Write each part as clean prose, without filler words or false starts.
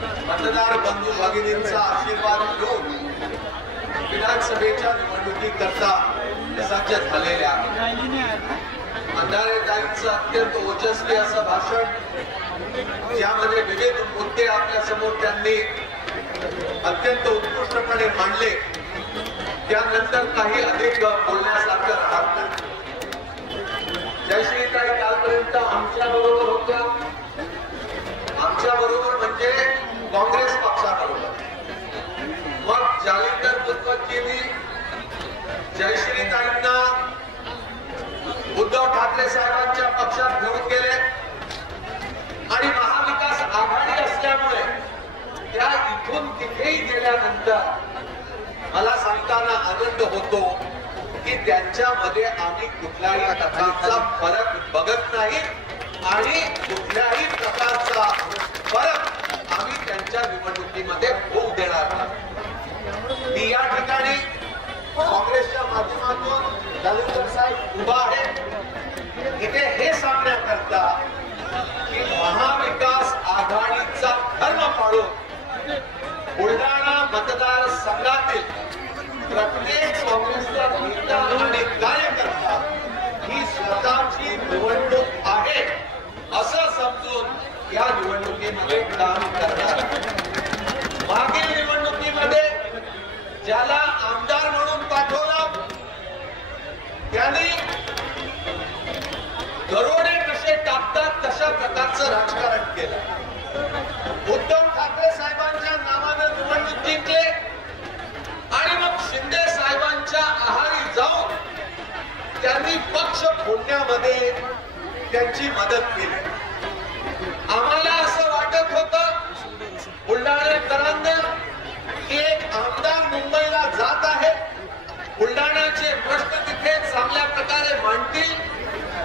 मतदार बंधू भगिनींचा आशीर्वाद घेऊन विधानसभेच्या निवडणुकीकरता सज्ज झालेले आहेत। अंधारे ताईंचं अत्यंत ओजस्वी असं भाषण ज्यामध्ये विविध मुद्दे आपल्या समोर त्यांनी अत्यंत उत्कृष्टपणे मांडले, त्यानंतर काही अधिक बोलण्यासारखं राहत नाही। जयश्रीताई कालपर्यंत आमच्या बरोबर होत्या, आमच्या बरोबर म्हणजे काँग्रेस पक्षाबरोबर। मग जालिंदर बुद्धवत्तींनी जयश्रीताईंना उद्धव ठाकरे साहेबांच्या पक्षात घेऊन गेले आणि महाविकास आघाडी असल्यामुळे त्या इथून तिथेही गेल्यानंतर मला सांगताना आनंद होतो की त्यांच्यामध्ये आम्ही कुठल्याही प्रकारचा फरक बघत नाही आणि कुठल्याही प्रकारचा फरक आम्ही त्यांच्या निवडणुकीमध्ये होऊ देणार नाही। मी या ठिकाणी काँग्रेसच्या माध्यमातून जालिंदर साहेब उभा आहे इथे हे सांगण्याकरता की महाविकास आघाडीचा धर्म पाळून बुलढाणा मतदारसंघातील प्रत्येक काँग्रेसचा नेता आणि कार्यकर्ता ही स्वतःची निवडणूक आहे असं समजून या निवडणुकीमध्ये काम करणार। मागील निवडणुकीमध्ये ज्याला आमदार म्हणून पाठवलं त्यांनी दरोडे कसे टाकतात तशा प्रकारचं राजकारण केलं। उद्धव ठाकरे साहेबांच्या नावानं निवडणूक जिंकले आणि मग शिंदे साहेबांच्या आहारी जाऊन त्यांनी पक्ष फोडण्यामध्ये त्यांची मदत केली। आम्हाला असं वाटत होतं बुलढाणेकरांना की एक आमदार मुंबईला जात आहे, बुलढाण्याचे प्रश्न तिथे चांगल्या प्रकारे मांडतील,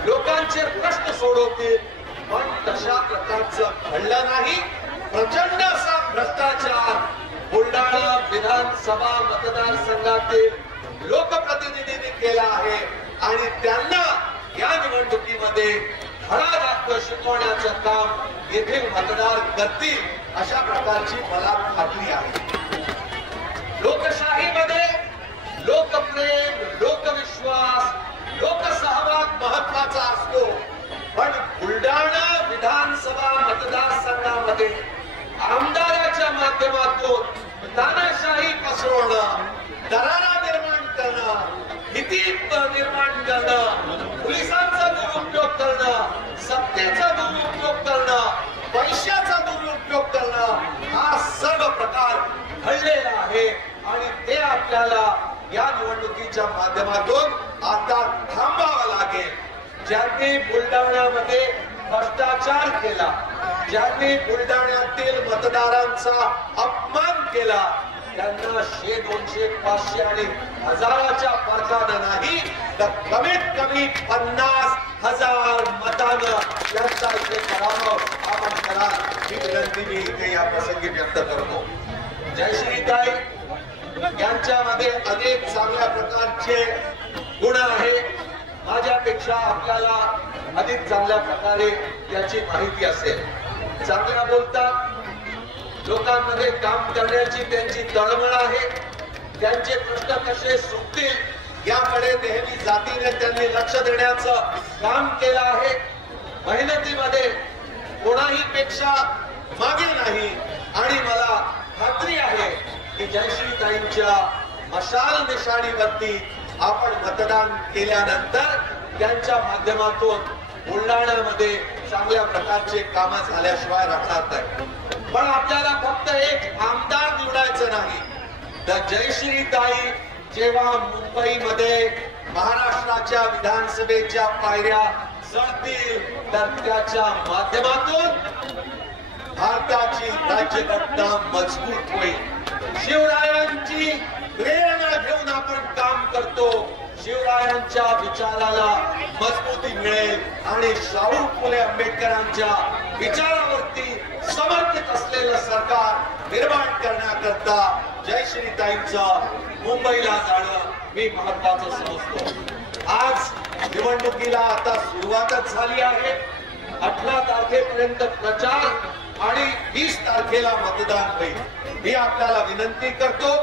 लोकांचे प्रश्न सोडवतील, पण तशा प्रकारचं घडलं नाही। प्रचंड असा भ्रष्टाचार बुलढाणा विधानसभा मतदारसंघातील लोकप्रतिनिधींनी केला आहे आणि त्यांना या निवडणुकीमध्ये धडा दाखव शिकवण्याचं काम येथील मतदार करतील अशा प्रकारची मला खात्री आहे। लोकशाहीमध्ये लोकप्रेम, लोकविश्वास, लोकसहभाग महत्वाचा असतो, पण बुलढाणा विधानसभा मतदारसंघामध्ये आमदाराच्या माध्यमातून तानाशाही पसरवणं, दरारा निर्माण करणं, भीती निर्माण करणं, पोलिसांचा दुरुपयोग करणं, सत्तेचा दुरुपयोग करणं, पैशाचा दुरुपयोग करणं हा सर्व प्रकार घडलेला आहे आणि ते आपल्याला या निवडणुकीच्या माध्यमातून आता थांबावं लागेल। ज्यांनी बुलढाण्यामध्ये भ्रष्टाचार केला, ज्यांनी बुलढाण्यातील मतदारांचा अपमान केला, त्यांना 100, 200, 500 आणि हजाराच्या फरकानं नाही तर कमीत कमी 50,000 मतानं त्यांचा इथे पराभव आपण करा ही विनंती मी इथे या प्रसंगी व्यक्त करतो। जयश्रीताई यांच्यामध्ये अनेक चांगल्या प्रकारचे गुण आहेत, माझ्यापेक्षा आपल्याला अधिक चांगल्या प्रकारे त्याची माहिती असेल। चांगल्या बोलतात, लोकांमध्ये काम करण्याची त्यांची तळमळ आहे, त्यांचे प्रश्न कसे सुटतील याकडे नेहमी जातीने त्यांनी लक्ष देण्याचं काम केलं आहे। मेहनतीमध्ये कोणाही पेक्षा मागे नाही आणि मला खात्री आहे की जयश्रीताईंच्या मशाल निशाणीवरती आपण मतदान केल्यानंतर त्यांच्या माध्यमातून बुलढाण्यामध्ये चांगल्या प्रकारचे काम झाल्याशिवाय राहणार नाही। पण आपल्याला फक्त एक आमदार निवडायचं नाही तर जयश्रीताई जेव्हा मुंबईमध्ये महाराष्ट्राच्या विधानसभेच्या पायऱ्या चढतील तर त्याच्या माध्यमातून भारताची राज्यघटना मजबूत होईल। शिवरायांची प्रेरणा घेऊन आपण काम करतो, शिवरायांच्या विचाराला मजबूती मिळेल आणि शाहू फुले आंबेडकरांच्या विचारावरती समर्पित असलेलं सरकार निर्माण करण्याकरता जयश्रीताईंचं मुंबईला जाणं मी महत्वाचं समजतो। आज निवडणुकीला आता सुरुवातच झाली आहे। 18 तारखेपर्यंत प्रचार आणि 20 तारखेला मतदान होईल. मी आपल्याला विनंती करतो,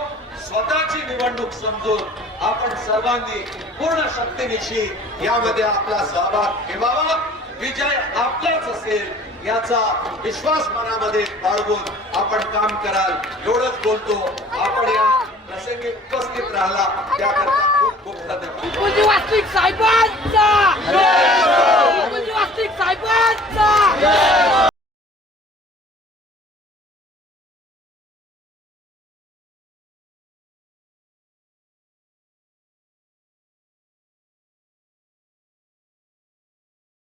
स्वतःची निवडणूक समजून आपण सर्वांनी पूर्ण शक्तीनिशी यामध्ये आपला सहभाग ठेवावा. विजय आपलाच असेल याचा विश्वास मनामध्ये बाळगून आपण काम कराल. एवढंच बोलतो. आपण या प्रसंगी उपस्थित राहिला त्याकरता खूप खूप धन्यवाद. वास्तविक साहेबांचा वास्तविक साहेबांचा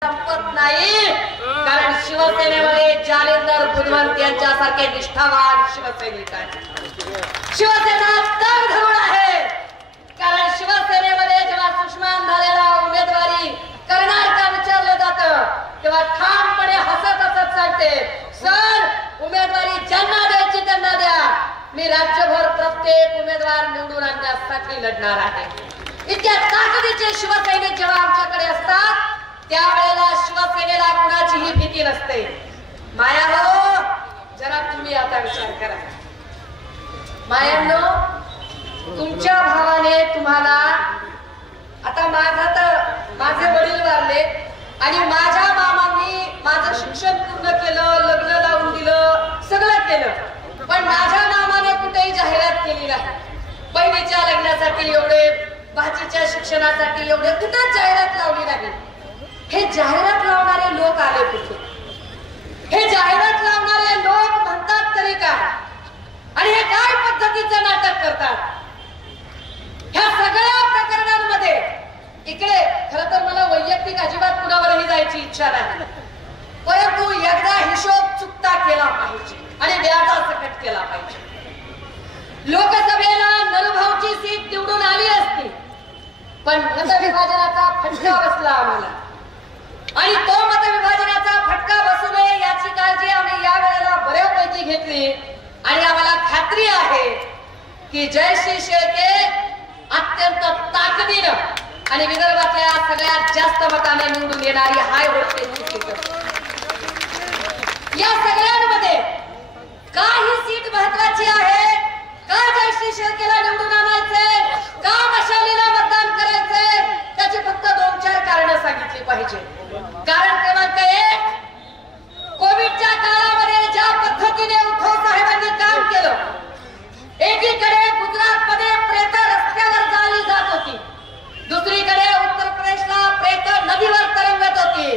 संपत नाही. कारण शिवसेनेमध्ये जालिंदर बुधवंत यांच्यासारखे निष्ठावान शिवसैनिक आहेत. शिवसेना तग धरून आहे. कारण शिवसेनेमध्ये जेव्हा सुषमान झालेला उमेदवारी करणार का विचारलं जातं तेव्हा ठामपणे हसत हसत सांगते, सर उमेदवारी ज्यांना द्यायची त्यांना द्या. मी राज्यभर प्रत्येक उमेदवार निवडून आणण्यासाठी लढणार आहे. इतक्या ताकदीचे शिवसैनिक जेव्हा आमच्याकडे असतात त्यावेळेला शिवसेनेला कुणाचीही भीती नसते. माया हो, जरा तुम्ही आता विचार करा. मायांनो, तुमच्या भावाने तुम्हाला आता माझे वडील वारले आणि माझ्या मामांनी माझं शिक्षण पूर्ण केलं, लग्न लावून दिलं, सगळं केलं. पण माझ्या मामाने कुठेही जाहिरात केली नाही. बहिणीच्या लग्नासाठी एवढे, भाजीच्या शिक्षणासाठी एवढे, कुठेच जाहिरात लावली नाही. हे जाहिरात लावणारे लोक आले कुठे? हे जाहिरात लावणारे लोक म्हणतात तरी काय? आणि हे काय पद्धतीचं नाटक करतात? ह्या सगळ्या प्रकरणांमध्ये इकडे खरं तर मला वैयक्तिक अजिबात कुणावरही जायची इच्छा नाही, परंतु एकदा हिशोब चुकता केला पाहिजे आणि व्याजासकट केला पाहिजे. लोकसभेला नरभाऊची सीट निवडून आली असती, पण मतविभाजनाचा फटका बसला आम्हाला आणि तो मतविभाजनाचा फटका बसू नये याची काळजी आम्ही या वेळेला बऱ्यापैकी घेतली. आणि आम्हाला खात्री आहे की जयश्री शेळके अत्यंत ताकदीनं आणि विदर्भातल्या सगळ्यात जास्त मताने निवडून येणारी हाय व्होल्टेज. या सगळ्यांमध्ये का ही सीट महत्वाची आहे, का जयश्री शेळकेला निवडून आणायचे, का मशालीला मतदान करायचे, त्याची फक्त 2-4 कारणं सांगितली पाहिजे. कारण क्रमांक 1, कोविडच्या काळामध्ये ज्या पद्धतीने उद्धव साहेबांनी काम केलं, एकीकडे गुजरातमध्ये प्रेत रस्त्यावर जाळली जात होती, दुसरीकडे उत्तर प्रदेशला प्रेत नदीवर तरंगत होती.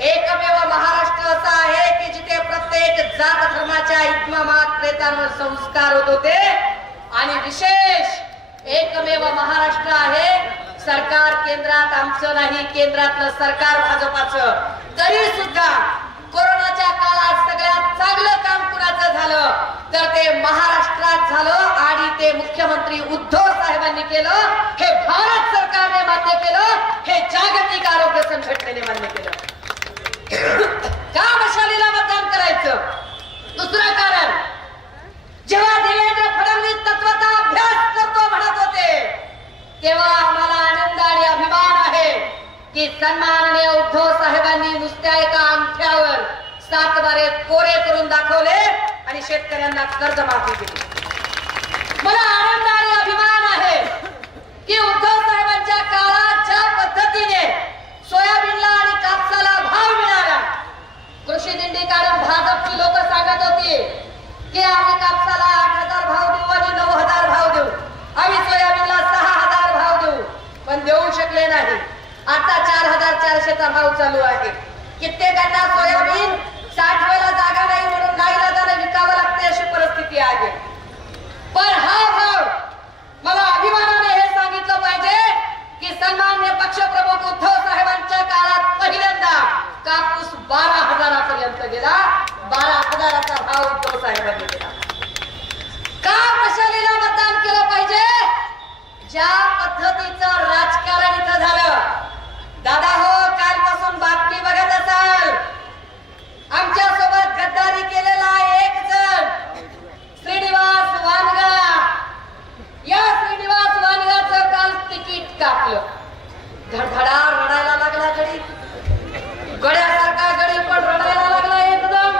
एकमेव महाराष्ट्र असा आहे की जिथे प्रत्येक जात धर्माच्या इतमामात प्रेतांवर संस्कार होत होते. आणि विशेष एकमेव महाराष्ट्र आहे, सरकार केंद्रात आमचं नाही, केंद्रातलं सरकार भाजपाचं, तरी सुद्धा कोरोनाच्या काळात सगळ्यात चांगलं काम कुणाचं झालं तर ते महाराष्ट्रात झालं. आणि ते मुख्यमंत्री उद्धव साहेबांनी केलं, हे भारत सरकारने मान्य केलं, हे जागतिक आरोग्य संघटनेने मान्य केलं. का मशालीला मतदान करायचं? दुसरं कारण, जेव्हा देवेंद्र फडणवीस तत्वाचा अभ्यास करतो म्हणत होते तेव्हा आम्हाला आनंद आणि अभिमान आहे की सन्माननीय उद्धव साहेबांनी नुसत्या एका अंगठ्यावर 7 बारे कोरे करून दाखवले आणि शेतकऱ्यांना कर्जमाफी दिली. मला आनंद आणि अभिमान आहे की उद्धव साहेबांच्या काळात ज्या पद्धतीने सोयाबीनला आणि कापसाला भाव मिळाला, कृषी दिंडी काढून भाजपची लोक सांगत होती की आम्ही कापसाला 8,000 भाव देऊ आणि 9,000 भाव देऊ, आम्ही सोयाबीनला 6,000 भाव देऊ, पण देऊ शकले नाही. आता 4,400चा भाव चालू आहे. कित्येकांना सोयाबीन साठवायला जागा नाही म्हणून नाईलाजाने विकावं लागते अशी परिस्थिती आहे. पण हा भाव, मला अभिमानाने हे सांगितलं पाहिजे की सन्माननीय पक्षप्रमुख उद्धव साहेबांच्या काळात पहिल्यांदा कापूस 12,000पर्यंत गेला. 12,000चा भाव उद्धव साहेबांनी दिला. का मशालीला मतदान केलं पाहिजे? ज्या पद्धतीचं राजकारण इथं झालं, दादा हो, कालपासून बातमी बघत असाल, आमच्या सोबत गद्दारी केलेला एक जण श्रीनिवास वानगा, या श्रीनिवास वानगाचं काल तिकीट कापलं. धडधडा रडायला लागला गडी, गड्यासारखा गडी पण रडायला लागला एकदम.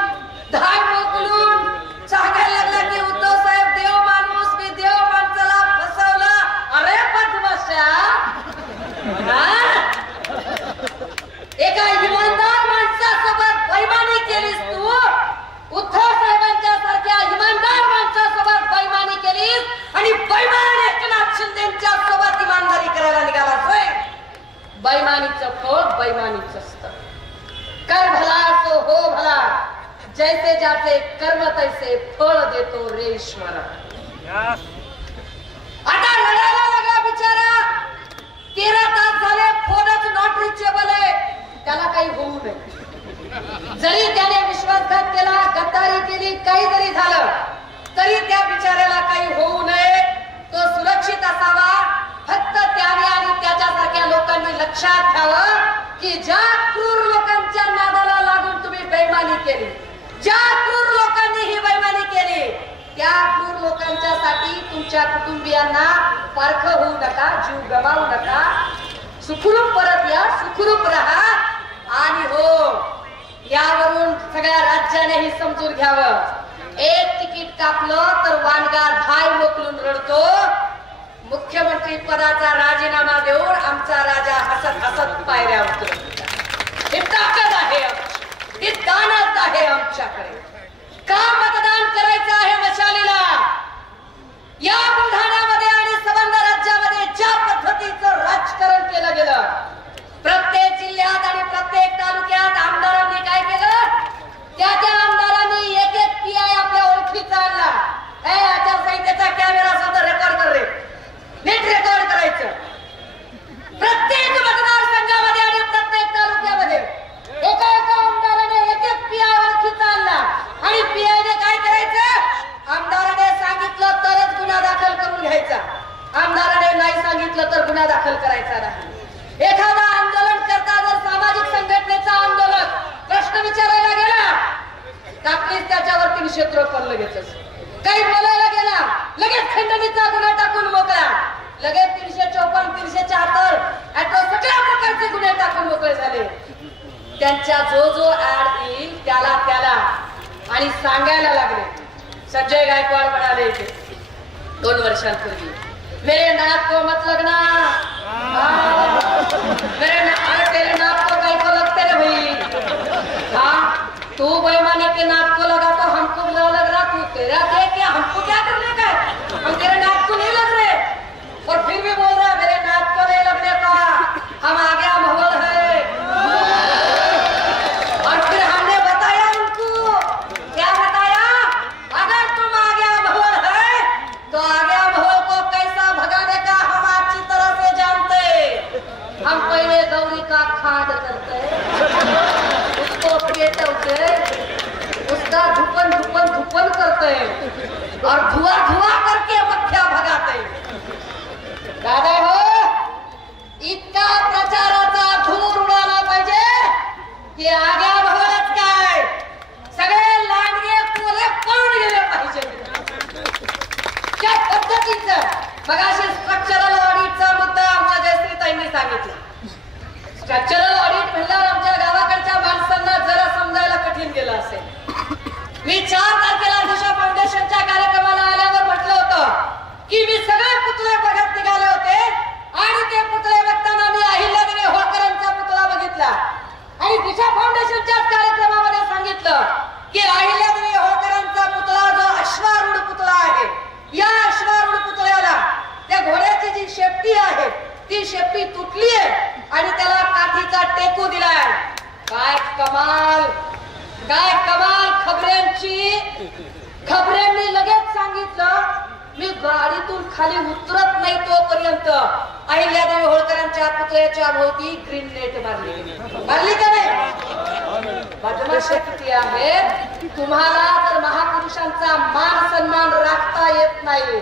गद्दारी करायला निघाला होय. बैमानीचं फळ बैमानीच असतं. कर भला सो हो भला, जैसे ज्याचे कर्म तैसे फळ देतो रे ईश्वर. आता रडायला लागला बिचारा. 13 तास झाले फोनच नॉट रिचेबल आहे. त्याला काही होऊ नये. जरी त्याने विश्वासघात केला, गद्दारी केली, काही जरी झालं तरी त्या बिचाऱ्याला काही होऊ नये. तो सुरक्षित असावा. फक्त त्याने आणि त्याच्यासारख्या लोकांनी लक्षात घ्यावं की ज्या क्रूर लोकांच्या नादाला लागून तुम्ही बेईमानी केली, ज्या क्रूर लोकांनी ही बेईमानी केली, त्या क्रूर लोकांच्या साठी तुमच्या कुटुंबियांना पारखं होऊ नका, जीव गमावू नका. सुखरूप परत या, सुखरूप राहा. आणि हो, यावरून सगळ्या राज्यानेही समजून घ्यावं. एक तिकीट कापलं तर वानगा धाय मोकलून रडतो. मुख्यमंत्री पदाचा राजीनामा देऊन आमचा राजा हसत हसत पायऱ्या उतरतो. ही ताकद आहे आमची, ही दानत आहे आमच्याकडे. का मतदान करायचं आहे मशालीला? या बुलढाण्यामध्ये आणि संबंध राज्यामध्ये ज्या पद्धतीचं राजकारण केलं गेलं, प्रत्येक जिल्ह्यात आणि प्रत्येक तालुक्यात आमदारांनी काय केलं? त्या आमदारांनी एक एक पीआय आपल्या ओळखीचा आणला. आचारसंहितेचा कॅमेरा सुद्धा रेकॉर्ड कर रे, नीट रेकॉर्ड करायचं. प्रत्येक मतदारसंघामध्ये आणि प्रत्येक तालुक्यामध्ये एका आमदाराने एक एक पीआय ओळखीचा आणला. आणि पीआयने काय करायचं? आमदाराने सांगितलं तरच गुन्हा दाखल करून घ्यायचा. आमदाराने नाही सांगितलं तर गुन्हा दाखल करायचा नाही. एखादा आंदोलन करता जर सामाजिक संघटनेचा आंदोलक प्रश्न विचारायला गेला, टाकलीच त्याच्यावरती निषेधोत्तर लगेचच. काही बोलायला गेला, लगेच खंडणीचा गुन्हा टाकून मोकळा. लगेच 354, 374 सगळ्या प्रकारचे गुन्हे टाकून मोकळे झाले. त्यांच्या जो ऍड येईल त्याला आणि सांगायला लागले. संजय गायकवाड म्हणाले 2 वर्षांपूर्वी, मेरे नाक को मत लगना, तेरे नाक को कहीं को लगते रे भाई. हाँ, तू बेईमानी के नाक को लगा तो हमको बुरा लग रहा. तू तेरा देख के हमको क्या करने का है? हम तेरे नाक को नहीं लग रहे और फिर भी बोल रहा है मेरे नाक को नहीं लगने का, हम आगे माहौल है. और फिर हमने बताया उनको, क्या बताया? अगर तुम आगे माहौल है तो आगे माहौल को कैसा भगाने का हम अच्छी तरह से जानते. हम पहले गौरी का खाद करते, उसको पेटवते, उसका धुपन करते और धुआं करके मक्खियां भगाते. दादा हो, इतका प्रचाराचा धूर उडाला पाहिजे की आग्या भावनात काय सगळे लांडगे कोले पळून गेले पाहिजे. त्या पद्धतीचं मगाशी स्ट्रक्चरल ऑडिटचा मुद्दा आमच्या जयश्रीताईंनी सांगितला. स्ट्रक्चरल ऑडिट म्हणल्यावर आमच्या गावाकडच्या माणसांना जरा समजायला कठीण गेलं असेल. मी 4 तारखेला दिशा फाउंडेशनच्या कार्यक्रमाला आल्यावर म्हटलं होतं की मी सगळे पुतळे बघत निघाले होते आणि ते पुतळे बघताना मी अहिल्यादेवी होळकरांचा पुतळा बघितला आणि दिशा फाउंडेशनच्या कार्यक्रमामध्ये सांगितलं की अहिल्यादेवी होळकरांचा पुतळा जो अश्वारूढ पुतळा आहे, या अश्वारूढ पुतळ्याला त्या घोड्याची जी शेपटी आहे ती शेपटी तुटली आहे आणि त्याला काठीचा टेकू दिलाय. काय कमाल, काय कमाल खबऱ्यांनी लगेच सांगितलं. मी गाडीतून खाली उतरत नाही तोपर्यंत अहिल्यादेवी होळकरांच्या पुतळ्याच्या भोवती ग्रीन नेट मारली का नाही? बदमाशा किती आहेत. तुम्हाला जर महापुरुषांचा मान सन्मान राखता येत नाही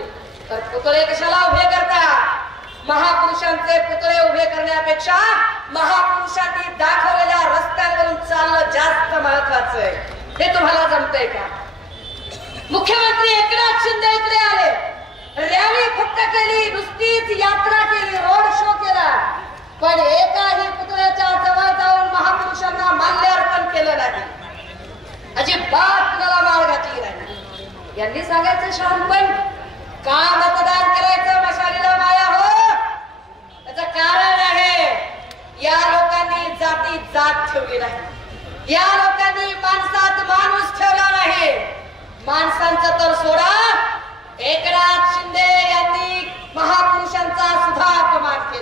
तर पुतळे कशाला उभे करता? महापुरुषांचे पुतळे उभे करण्यापेक्षा महापुरुषांनी दाखवलेल्या रस्त्यांवरून चालणं जास्त महत्वाचं आहे. हे तुम्हाला जमतंय का? मुख्यमंत्री एकनाथ शिंदे इकडे आले, रॅली फक्त केली, नुसतीच यात्रा केली, रोड शो केला, पण एकाही पुतळ्याच्या जवळ जाऊन महापुरुषांना माल्यार्पण केलं नाही. अजिबात कुणाला माळ घातली नाही. यांनी सांगायचं शहाणपण. का मतदान करायचं मशालीला माया हो? त्याचं कारण आहे, या लोकांनी जातीत जात ठेवली नाही, या लोकांनी माणसात माणूस ठेवला नाही. माणसांचं तर सोडा, एकनाथ शिंदे यांनी महापुरुषांचा सुद्धा अपमान केला.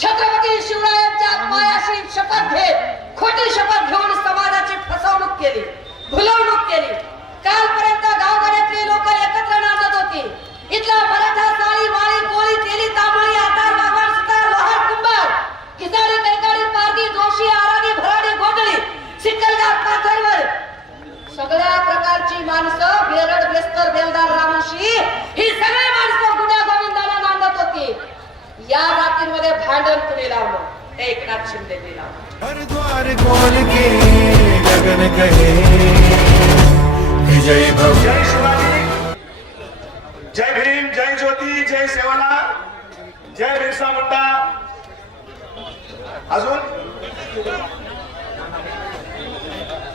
छत्रपती शिवरायांच्या पायाशी शपथ घेत खोटी शपथ घेऊन समाजाची फसवणूक केली, भुलवणूक केली. कालपर्यंत गावगाड्यातली लोक एकत्र नाचत होती. इथला मराठा साळी माळी कोळी तेली तांबळी आतार बागवान सुतार लोहार कुंभार किसाडी कैकाडी पारधी जोशी आराधी भराडी गोंधळी सिक्कलगार पाथरवर सगळ्या प्रकारची माणसं बेरड बेस्तर बेलदार रामोशी ही सगळी माणसं गुन्ह्या गोविंदाला नांदत होती. या जातींमध्ये भांडण कुणी लावलं? एकनाथ शिंदेने लावलं. हर द्वार खोल के गगन कहे विजय भव. जय शिवाजी, जय भीम, जय ज्योती, जय सेवाला, जय बिरसा मुंडा. अजून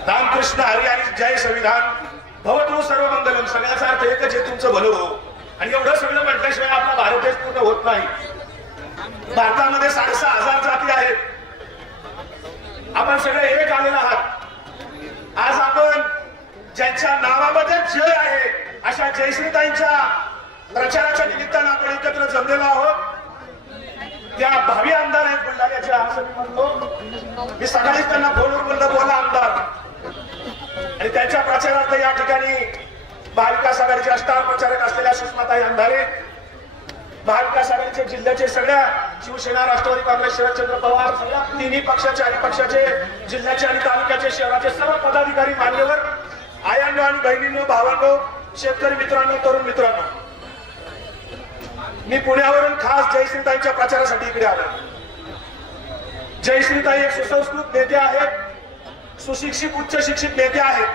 रामकृष्ण हरी आणि जय संविधान. भवतो सर्व मंगलम. सगळ्याचा अर्थ एकच आहे, तुमचं भलं हो. आणि एवढं सगळं म्हटल्याशिवाय आपला भारत देश पूर्ण होत नाही. भारतामध्ये 6,500 जाती आहेत. आपण सगळे एक आलेले आहात. आज आपण ज्यांच्या नावामध्ये जय आहे अशा जयश्रीताईंच्या प्रचाराच्या निमित्तानं आपण एकत्र जमलेलो आहोत. त्या भावी आमदार आहेत बुलढाण्याच्या, असं मी म्हणतो. मी सकाळीच त्यांना फोनवर बोललो, बोला आमदार. आणि त्यांच्या प्रचारार्थ या ठिकाणी महाविकास आघाडीच्या स्टार प्रचारक असलेल्या सुषमाताई अंधारे, महाविकास आघाडीचे जिल्ह्याचे सगळ्या शिवसेना, राष्ट्रवादी काँग्रेस, शरदचंद्र पवार, सगळ्या तिन्ही पक्षाचे आणि पक्षाचे जिल्ह्याचे आणि तालुक्याचे शहराचे सर्व पदाधिकारी, मान्यवर, आयांनो आणि बहिणींनो, भावांनो, शेतकरी मित्रांनो, तरुण मित्रांनो, मी पुण्यावरून खास जयश्रीताईंच्या प्रचारासाठी इकडे आलो. जयश्रीताई एक सुसंस्कृत नेते आहेत, सुशिक्षित उच्च शिक्षित नेते आहेत.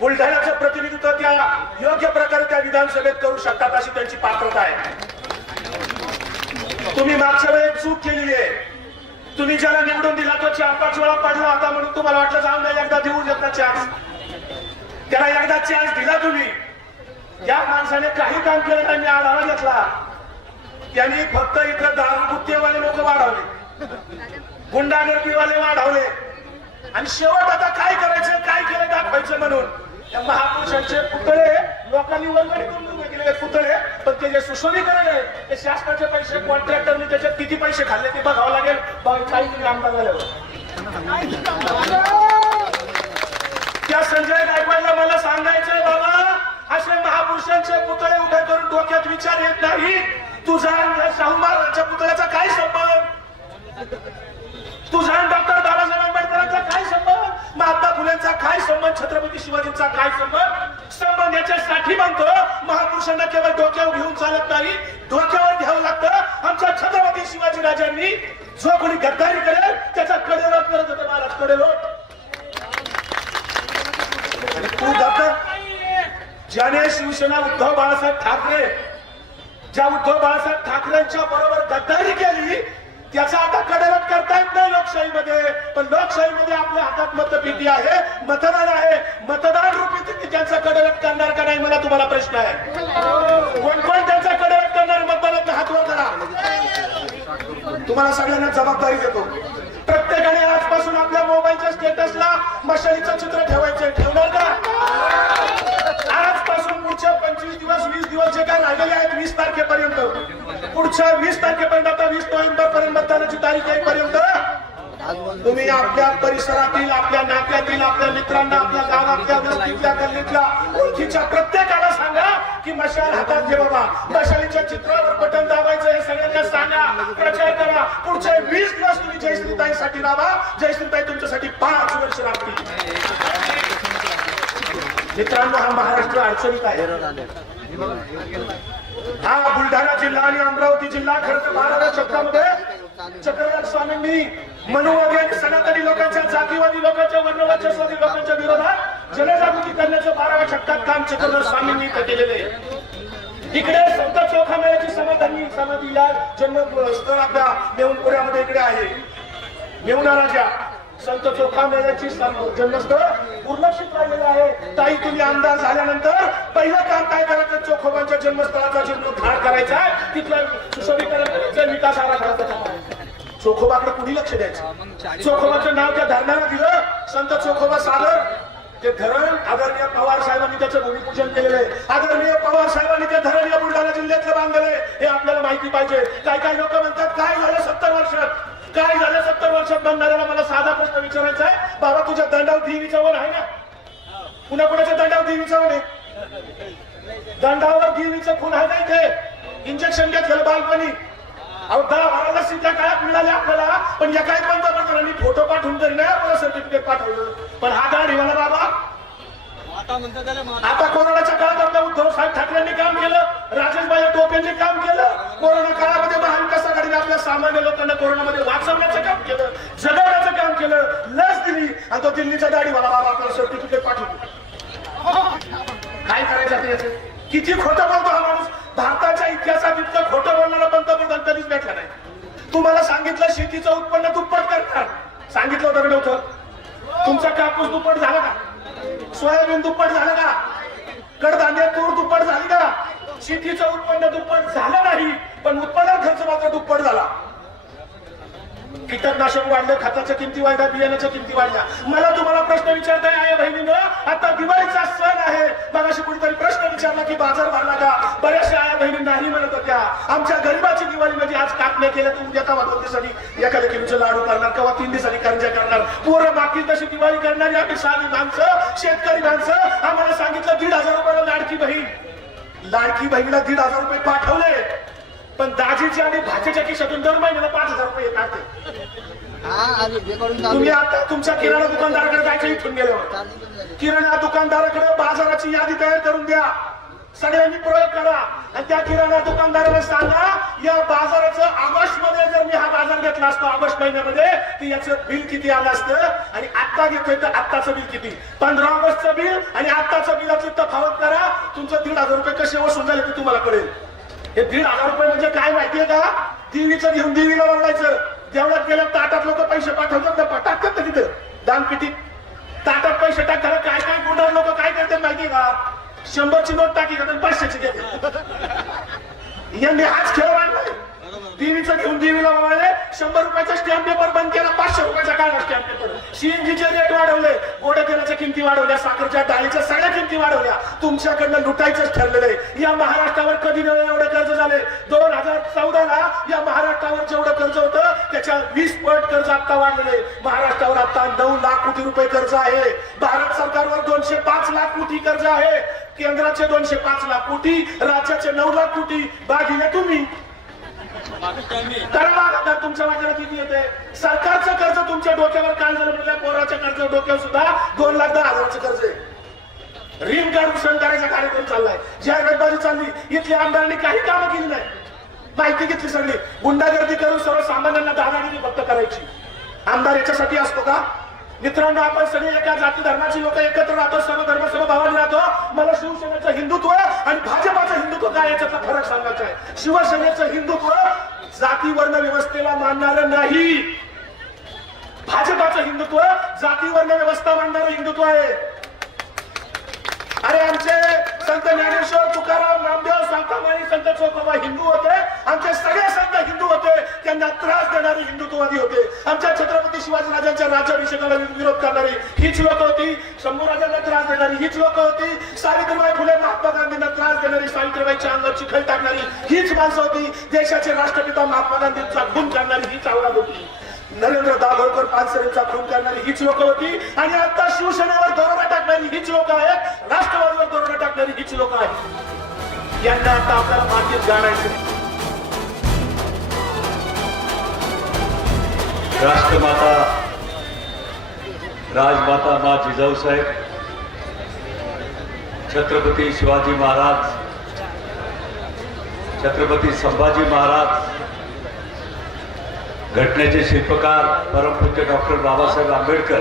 बुलढाण्याचं प्रतिनिधित्व त्या योग्य प्रकारे त्या विधानसभेत करू शकतात अशी त्यांची पात्रता आहे. तुम्ही मागच्या वेळेस चूक केलेली आहे. तुम्ही ज्याला निवडून दिला तो 4-5 वेळा पडला होता म्हणून तुम्हाला वाटलं जाऊन नाही, एकदा देऊन एकदा चान्स. त्याला एकदा चान्स दिला तुम्ही. या माणसाने काही काम केलं नाही. मी आढावा घेतला. त्यांनी फक्त इथं दारू गुत्तेवाले लोक वाढवले, गुंडागर्दीवाले वाढवले. आणि शेवट आता काय करायचं, काय केलं दाखवायचं म्हणून या महापुरुषांचे पुतळे लोकांनी वर्गणी करून उभे केलेले पुतळे. पण ते जे सुशोभीकरण आहे ते शासनाचे पैसे, कॉन्ट्रॅक्टरने त्याच्यात किती पैसे खाल्ले ते बघावं लागेल. काही तुम्ही आमदार झाल्यावर त्या संजय गायकवाडला मला सांगायचंय, बाबा असे महापुरुषांचे पुतळे उभे करून डोक्यात विचार येत नाही. तुझा शाहू महाराजांच्या पुतळ्याचा काय संबंध? तुझा डॉक्टर बाबासाहेब आंबेडकरांचा काय संबंध? महात्मा फुलेंचा काय संबंध? छत्रपती शिवाजींचा काय संबंध? संबंध याच्यासाठी म्हणतो, महापुरुषांना केवळ डोक्यावर घेऊन चालत नाही, डोक्यावर घ्यावं लागतं. आमच्या छत्रपती शिवाजी राजांनी जो कोणी गद्दारी करेल त्याचा कडेलोट करत होते महाराज, कडेलोट. तू डॉक्टर ज्याने शिवसेना उद्धव बाळासाहेब ठाकरे, ज्या उद्धव बाळासाहेब ठाकरेंच्या बरोबर गद्दारी केली, त्याचा आता कडेलोट करता येत नाही लोकशाहीमध्ये. पण लोकशाहीमध्ये आपल्या हातात मतपेटी आहे, मतदान आहे. मतदान रूपी तुम्ही त्यांचा कडेलोट करणार का नाही, मला तुम्हाला प्रश्न आहे. कोण कोण त्यांचा कडेलोट करणार? मतदानात हात वर करा. तुम्हाला सगळ्यांना जबाबदारी देतो. प्रत्येकाने आजपासून आपल्या मोबाईलच्या स्टेटसला मशालीचं चित्र ठेवायचं. ठेवणार का? आजपासून पुढच्या 25 दिवस 20 दिवस जे काय राहिलेले आहेत, 20 तारखेपर्यंत, पुढच्या 20 तारखेपर्यंत, आता 20 नोव्हेंबर पर्यंत मतदानाची तारीख येईपर्यंत तुम्ही आपल्या परिसरातील, आपल्या नात्यातील, आपल्या मित्रांना, आपल्या गावातल्या, वस्तीतल्या, गल्लीतल्या, ओळखीच्या प्रत्येकाला सांगा की मशाल हातात घे बाबा. मशालीच्या चित्रावर बटन दाबायचं हे सगळ्यांना सांगा, प्रचार करा. पुढचे 20 दिवस तुम्ही जयश्रीताईसाठी राहा. जयश्रीताई तुमच्यासाठी 5 वर्ष राहतील. मित्रांनो, हा महाराष्ट्र अडचणीत आहे. हा बुलढाणा जिल्हा आणि अमरावती जिल्हा खरं तर 12व्या शतकामध्ये चक्रधर स्वामींनी मनुवादी आणि सनातनी लोकांच्या, जातीवादी लोकांच्या, वर्णवर्चस्वादी लोकांच्या विरोधात जनजागृती करण्याचं 12व्या शतकात काम चक्रधर स्वामींनी केलेले. इकडे संत चोखामेळ्याची समाधी या जन्मस्थळ आपल्या मेहुणपुऱ्यामध्ये इकडे आहे. मेहुणा राजा संत चोखामेळ्याची जन्मस्थळ दुर्लक्षित राहिलेलं आहे. ताई, तुम्ही आमदार झाल्यानंतर पहिलं काम काय करायचं? चोखोबांच्या जन्मस्थळाचा जीर्णोद्धार करायचा, तिथलं सुशोभीकरण करायचं, विकास आराखडा. चोखोबाकडे कुणी लक्ष द्यायचं? चोखोबाचं नाव त्या धरणाला दिलं, संत चोखोबा सागर. ते धरण आदरणीय पवार साहेबांनी त्याचं भूमिपूजन केलेलं आहे. आदरणीय पवार साहेबांनी ते धरण या बुलढाणा जिल्ह्यातलं बांधलेलं आहे. हे आपल्याला माहिती पाहिजे. काही लोक म्हणतात काय झालं 70 वर्ष, विचारायचं आहे बाबा तुझ्या दंडावर देवीचा वन आहे ना पुन्हा कोणाच्या दंडावर देवीचा वन आहे दंडावर देवीचं खून आहे ना इथे इंजेक्शन घेतलेलं बालपणी अहो 10-12 सीटा काळात मिळाले आपल्याला पण या काही पंतप्रधानांनी फोटो पाठवून तरी नाही आपल्याला सर्टिफिकेट पाठवलं पण हा दाढीवाला बाबा आता कोरोनाच्या काळात आपल्या उद्धव साहेब ठाकरेंनी काम केलं राजेशभाई टोपेंनी काम केलं कोरोना काळामध्ये महाविकास आघाडीने आपल्या सामान्य लोकांना कोरोनामध्ये वाचवण्याचं काम केलं जगवण्याचं काम केलं लस दिली आणि तो दिल्लीचा दाढीवाला बाबा आपल्याला सर्टिफिकेट पाठवतो काय करायचं ते याचं? किती खोटं बोलतो हा माणूस भारताच्या इतिहासात इतकं खोटं बोलणारा पंतप्रधान कधीच भेटला नाही तुम्हाला सांगितलं शेतीचं उत्पन्न दुप्पट करणार सांगितलं होतं नव्हतं तुमचा कापूस दुप्पट झाला का सोयाबीन दुप्पट झालं का कडधान्य तूर दुप्पट झाली का शेतीचं उत्पन्न दुप्पट झालं नाही पण उत्पादन खर्च मात्र दुप्पट झाला कीटकनाशक वाढलं खताच्या किमती वाढल्या बियाण्याच्या किमती वाढल्या मला तुम्हाला प्रश्न विचारताय आई बहिणीनं आता दिवाळीचा सण आहे मगाशी कुणीतरी प्रश्न विचारला की बाजार भरला का बऱ्याचशा आया बहिणी नाही म्हणत होत्या आमच्या गरीबाची दिवाळी म्हणजे आज कापण्या केल्या तर उद्या का 2 दिवसांनी एखाद्या किलोचे लाडू करणार किंवा 3 दिवसांनी करंज्या करणार पोरं मागतील तशी दिवाळी करणारी आम्ही साधी माणसं शेतकरी माणसं आम्हाला सांगितलं 1,500 रुपयाला लाडकी बहिणीला 1,500 रुपये पाठवले पण दाजीची आणि भाच्याच्या खिशातून दर महिन्याला 5,000 रुपये काढते तुम्ही आता तुमच्या किराणा दुकानदाराकडे जायचं इथून गेल्यावर किराणा दुकानदाराकडे बाजाराची यादी तयार करून द्या सगळ्यांनी प्रयोग करा आणि त्या किराणा दुकानदाराला सांगा या बाजाराचं ऑगस्ट मध्ये जर मी हा बाजार घेतला असतो ऑगस्ट महिन्यामध्ये तर याचं बिल किती आलं असतं आणि आता घेतोय तर आत्ताचं बिल किती 15 ऑगस्टचं बिल आणि आत्ताचं बिलाची तफावत करा तुमचं 1,500 रुपये कसे वसूल झाले ते तुम्हाला कळेल हे 1,500 रुपये म्हणजे काय माहितीये का देवीचं घेऊन देवीला वळवायचं तेवढ्यात गेल्या ताटात लोक पैसे पाठवतात ना टाकतात ना तिथं दानपिटीत ताटात पैसे टाकतात काय काय गुंडाळ लोक काय करतात माहितीये का 100ची नोट टाकी का 500ची घेतात यांनी हाच खेळ आणलाय देवीचं घेऊन देवीला वळले 100 रुपयाचा स्टॅम्प पेपर बंद केला 500 रुपयाचा काढला स्टॅम्प पेपर सीएनजीचे रेट वाढवले गोड्या तेलाच्या किमती वाढवल्या साखरच्या डाळीच्या सगळ्या किमती वाढवल्या तुमच्याकडनं लुटायचंच ठरलेलं आहे या महाराष्ट्रावर कधी नव्हे एवढे कर्ज झाले 2014 ला या महाराष्ट्रावर जेवढं कर्ज होतं त्याच्या 20 पट कर्ज आता वाढलेले महाराष्ट्रावर आता 9 लाख कोटी रुपये कर्ज आहे भारत सरकारवर 205 लाख कोटी कर्ज आहे केंद्राचे 205 लाख कोटी राज्याचे 9 लाख कोटी भागिले तुम्ही करावा तुमच्या माझ्याला किती येते सरकारचं कर्ज तुमच्या डोक्यावर काय झालं म्हणजे पोराच्या कर्ज डोक्यावर सुद्धा 2,10,000चं कर्ज आहे रिम काढून सण करायचा कार्यक्रम चाललाय जाहिरातबाजी चालली इथल्या आमदारांनी काही कामं केली नाही माहिती घेतली सगळी गुंडागर्दी करून सर्वसामान्यांना दादागिरी फक्त करायची आमदार याच्यासाठी असतो का मित्रांनो आपण सगळे एका जाती धर्माची लोक एकत्र राहतो सर्व धर्म सर्व भावाने राहतो मला शिवसेनेचं हिंदुत्व आणि भाजपाचं हिंदुत्व काय याच्यातला फरक सांगायचा आहे शिवसेनेचं हिंदुत्व जाती वर्ण व्यवस्थेला मानणारं नाही भाजपाचं हिंदुत्व जाती वर्ण व्यवस्था मानणारं हिंदुत्व आहे अरे आमचे संत ज्ञानेश्वर तुकाराम नामदेव संतामाई संत चोखोबा हिंदू होते आमचे सगळे संत हिंदू होते त्यांना त्रास देणारे हिंदुत्ववादी होते आमच्या छत्रपती शिवाजी राजांच्या राज्याभिषेकाला विरोध करणारी हीच लोक होती शंभू राजांना त्रास देणारी हीच लोक होती सावित्रीबाई फुले महात्मा गांधींना त्रास देणारी सावित्रीबाईच्या अंगावर चिखल टाकणारी हीच माणसं होती देशाचे राष्ट्रपिता महात्मा गांधींचा खून करणारी हीच आवड होती नरेंद्र दाभोळकर पानसरेंचा खून करणारी हीच लोक होती आणि आता शिवसेनेवर दरोडा टाकणारी हीच लोक आहेत राष्ट्रवादीवर दरोडा टाकणारी हीच लोक आहेत यांना आता आपल्याला मातीत गाडायचं राष्ट्रमाता राजमाता मा जिजाऊसाहेब छत्रपती शिवाजी महाराज छत्रपती संभाजी महाराज घटनेचे शिल्पकार परमपूज्य डॉक्टर बाबासाहेब आंबेडकर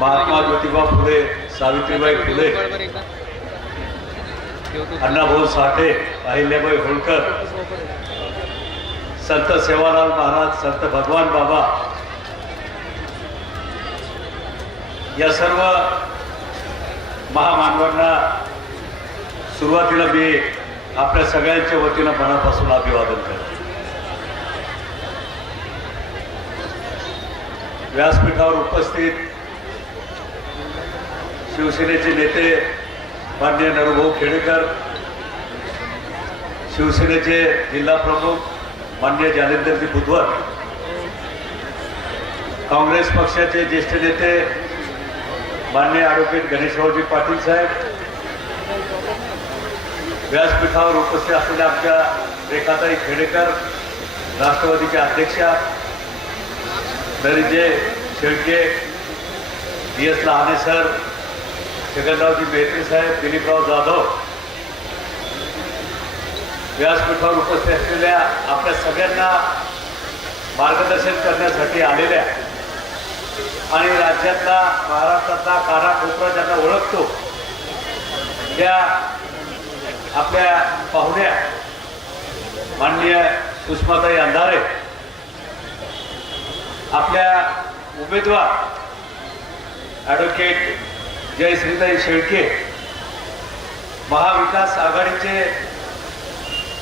महात्मा ज्योतिबा फुले सावित्रीबाई फुले अण्णाभाऊ साठे अहिल्याबाई होळकर संत सेवालाल महाराज संत भगवान बाबा या सर्व महामानवांना सुरुवातीला मी आपल्या सगळ्यांच्या वतीनं मनापासून अभिवादन करतो व्यासपीठावर उपस्थित शिवसेनेचे नेते माननीय नरभाऊ खेडेकर शिवसेनेचे जिल्हा प्रमुख माननीय जालिंदरजी बुधवार काँग्रेस पक्षाचे ज्येष्ठ नेते माननीय ॲडव्होकेट गणेशरावजी पाटील साहेब, व्यासपीठावर उपस्थित असलेल्या आमच्या रेखाताई खेडेकर, राष्ट्रवादीच्या अध्यक्षा धनंजय शेळके, DS लहाने सर, छगनरावजी मेहते साहेब, दिलीपराव जाधव, व्यासपीठावर उपस्थित असलेल्या आपल्या सगळ्यांना मार्गदर्शन करण्यासाठी आलेल्या आणि राज्यातला, महाराष्ट्रातला कानाकोपरा ज्यांना ओळखतो त्या आपल्या पाहुण्या माननीय सुषमाताई अंधारे, आपल्या उमेदवार ॲडव्होकेट जयश्रीताई शेळके, महाविकास आघाडीचे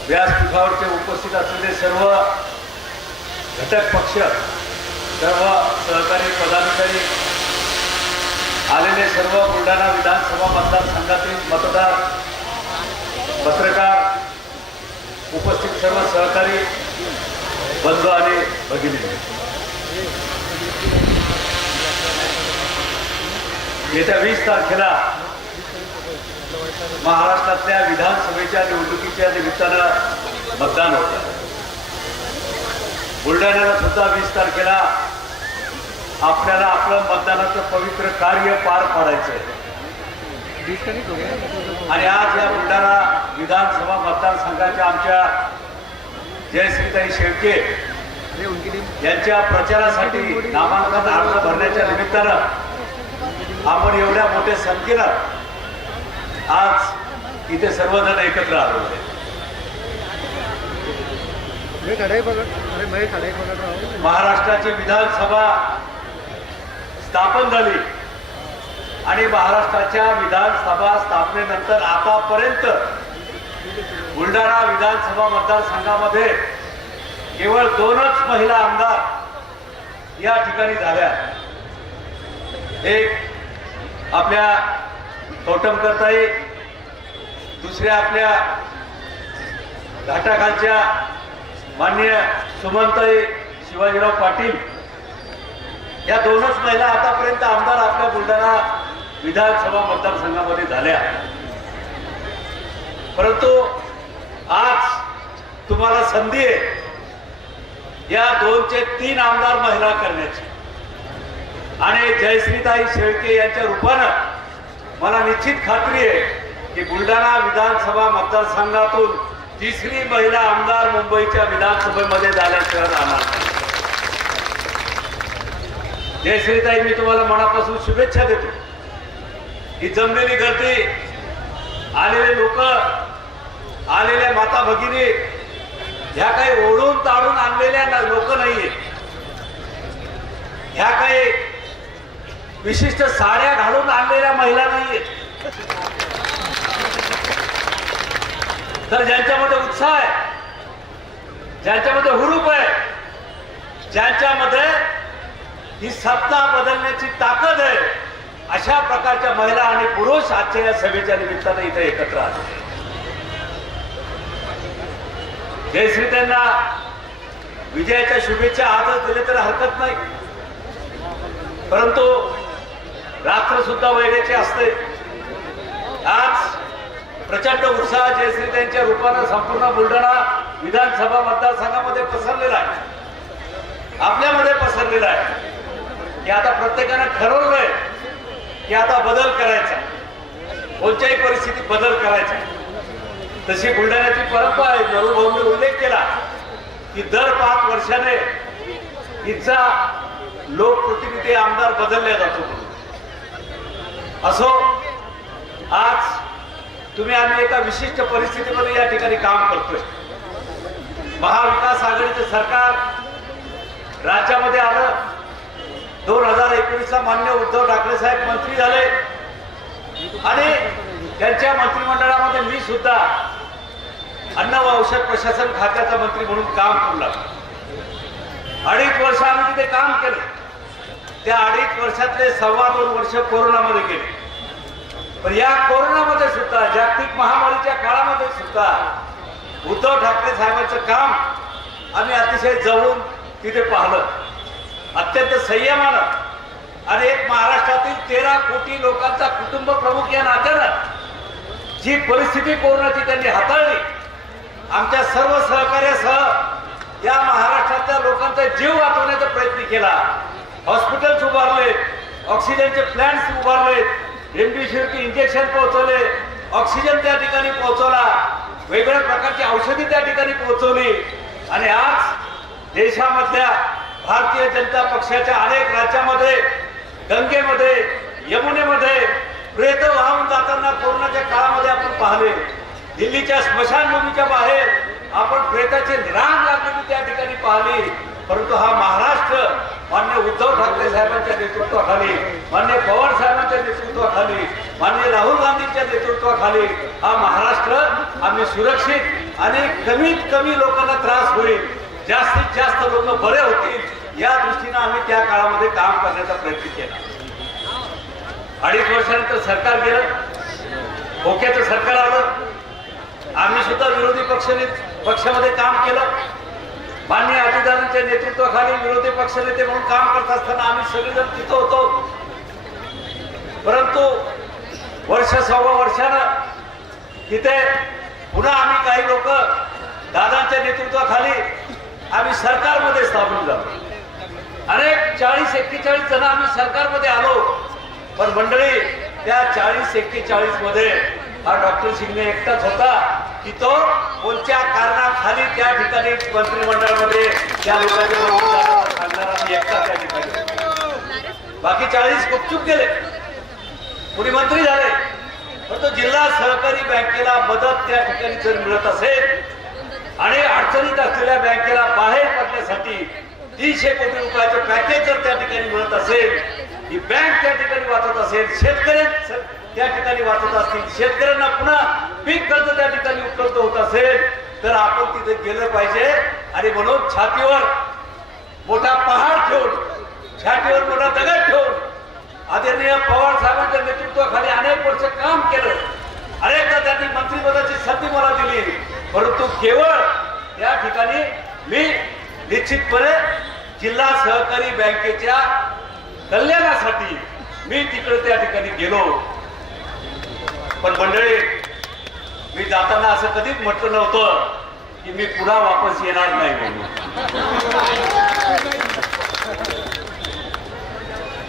व्यासपीठावरचे उपस्थित असलेले सर्व घटक पक्ष, सर्व सहकारी पदाधिकारी, आलेले सर्व बुलढाणा विधानसभा मतदारसंघातील मतदार, पत्रकार, उपस्थित सर्व सहकारी बंधू आणि भगिनी, येत्या 20 तारखेला महाराष्ट्रातल्या विधानसभेच्या निवडणुकीच्या निमित्तानं मतदान होतं. बुलढाण्याला सुद्धा 20 तारखेला आपल्याला आपलं मतदानाचं पवित्र कार्य पार पाडायचं आहे. आणि आज या बुलढाणा विधानसभा मतदारसंघाच्या आमच्या जयश्रीताई शेळके यांच्या प्रचारासाठी नामांकन अर्ज भरण्याच्या निमित्तानं आपण एवढ्या मोठ्या संख्येनं आज इथे सर्वजण एकत्र आलो आहे. महाराष्ट्राची विधानसभा स्थापन झाली आणि महाराष्ट्राच्या विधानसभा स्थापनेनंतर आतापर्यंत बुलढाणा विधानसभा मतदारसंघामध्ये केवळ 2च महिला आमदार या ठिकाणी झाल्या. एक आपल्या तोटमकरताई, दुसऱ्या आपल्या घाटाखालच्या माननीय सुमनताई शिवाजीराव पाटील, या 2च महिला आतापर्यंत आमदार आपल्या बुलढाणा विधानसभा मतदारसंघामध्ये झाल्या. परंतु आज तुम्हाला संधी आहे या 2 चे 3 आमदार महिला करण्याची. आणि जयश्रीताई शेळके यांच्या रूपानं मला निश्चित खात्री आहे की बुलढाणा विधानसभा मतदारसंघातून 3री महिला आमदार मुंबईच्या विधानसभेमध्ये झाल्याशिवाय राहणार नाही. जयश्रीताई, मी तुम्हाला मनापासून शुभेच्छा देतो. ही जमलेली गर्दी, आलेले लोक, आलेल्या माता भगिनी, ह्या काही ओढून ताडून आणलेल्या लोक नाहीये. ह्या काही विशिष्ट साड्या घालून आणलेल्या महिला नाहीये. तर ज्यांच्यामध्ये उत्साह आहे, ज्यांच्यामध्ये हुरूप आहे, ज्यांच्यामध्ये ही सत्ता बदलण्याची ताकद आहे, अशा प्रकारच्या महिला आणि पुरुष आजच्या या सभेच्या निमित्तानं इथे एकत्र आले. जयश्रीताईंना विजयाच्या शुभेच्छा आजच दिले तर हरकत नाही. परंतु रात्र सुद्धा वैराची असते. आज प्रचंड उत्साह जयश्रीताईंच्या रूपानं संपूर्ण बुलढाणा विधानसभा मतदारसंघामध्ये पसरलेला आहे, आपल्यामध्ये पसरलेला आहे की आता प्रत्येकानं ठरवलंय की आता बदल करायचा, कोणत्याही परिस्थितीत बदल करायचा. तशी बुलढाण्याची परंपरा आहे. नरूभाऊंनी उल्लेख केला की दर 5 वर्षाने हिचा लोकप्रतिनिधी आमदार बदलला जातो. असो, आज तुम्ही आम्ही एका विशिष्ट परिस्थितीमध्ये या ठिकाणी काम करतोय. महाविकास आघाडीचं सरकार राज्यामध्ये आलं. 2019ला माननीय उद्धव ठाकरे साहेब मंत्री झाले आणि त्यांच्या मंत्रिमंडळामध्ये मी सुद्धा अन्न व औषध प्रशासन खात्याचा मंत्री म्हणून काम करू लागलो. 2.5 वर्ष आम्ही तिथे काम केलं. त्या 2.5 वर्षातले 2.25 वर्ष कोरोनामध्ये गेले. पण या कोरोनामध्ये सुद्धा, जागतिक महामारीच्या काळामध्ये सुद्धा उद्धव ठाकरे साहेबांचं काम आम्ही अतिशय जवळून तिथे पाहिलं. अत्यंत संयमानं आणि एक महाराष्ट्रातील 13 कोटी लोकांचा कुटुंब प्रमुख या नात्यानं जी परिस्थिती कोरोनाची त्यांनी हाताळली, आमच्या सर्व सहकार्यासह या महाराष्ट्रातल्या लोकांचा जीव वाचवण्याचा प्रयत्न केला. हॉस्पिटल्स उभारले, ऑक्सिजनचे प्लांट्स उभारले, रेमडेसिवीरचे इंजेक्शन पोहोचवले, ऑक्सिजन त्या ठिकाणी पोहोचवला, वेगवेगळ्या प्रकारची औषधी त्या ठिकाणी पोहोचवली. आणि आज देशामधल्या भारतीय जनता पक्षाच्या अनेक राज्यामध्ये गंगेमध्ये, यमुनेमध्ये प्रेत वाहून जाताना कोरोनाच्या काळामध्ये आपण पाहिले. दिल्लीच्या स्मशानभूमीच्या बाहेर आपण प्रेताची रांग लागलेली त्या ठिकाणी पाहिली. परंतु हा महाराष्ट्र मान्य उद्धव ठाकरे साहेबांच्या नेतृत्वाखाली, मान्य पवार साहेबांच्या नेतृत्वाखाली, मान्य राहुल गांधींच्या नेतृत्वाखाली हा महाराष्ट्र आम्ही सुरक्षित आणि कमीत कमी लोकांना त्रास होईल, जास्तीत जास्त लोक बरे होतील या दृष्टीनं आम्ही त्या काळामध्ये काम करण्याचा प्रयत्न केला. 2.5 वर्षानंतर सरकार गेलं, खोक्याचं सरकार आलं. आम्ही सुद्धा विरोधी पक्षामध्ये काम केलं. माननीय अजितदादांच्या नेतृत्वाखाली विरोधी पक्षनेते म्हणून काम करत असताना आम्ही सगळेजण तिथं होतो. परंतु वर्ष सव्वा वर्षानं तिथे पुन्हा आम्ही काही लोक दादांच्या नेतृत्वाखाली आम्ही सरकारमध्ये स्थापन झालो. अनेक 40-41 जण आम्ही सरकारमध्ये आलो. पण मंडळी, त्या 40-41 मध्ये हा डॉक्टर शिंदे एकटाच होता की तो कोणत्या कारणाखाली त्या ठिकाणी मंत्रिमंडळामध्ये त्या लोकांच्या सांगणारा मी एकटा त्या ठिकाणी. बाकी 40 गुपचूप गेले, कोणी मंत्री झाले. परंतु जिल्हा सहकारी बँकेला मदत त्या ठिकाणी जर मिळत असेल आणि अडचणीत असलेल्या बँकेला बाहेर पडण्यासाठी 300 कोटी रुपयाचं पॅकेज जर त्या ठिकाणी मिळत असेल, ही बँक त्या ठिकाणी वाचत असेल, शेतकरी त्या ठिकाणी वाचत असतील, शेतकऱ्यांना पुन्हा पीक कर्ज त्या ठिकाणी उपलब्ध होत असेल, तर आपण तिथे गेलं पाहिजे. आणि म्हणून छातीवर मोठा पहाड ठेवून, छातीवर मोठा दगड ठेवून आदरणीय पवार साहेबांच्या नेतृत्वाखाली अनेक वर्ष काम केलं. अनेकदा त्यांनी मंत्रिपदाची संधी मला दिली. परंतु केवळ त्या ठिकाणी मी निश्चितपणे जिल्हा सहकारी बँकेच्या कल्याणासाठी मी तिकडे त्या ठिकाणी गेलो. पण मंडळी, मी जाताना असं कधीच म्हटलं नव्हतं की मी पुन्हा वापस येणार नाही म्हणून.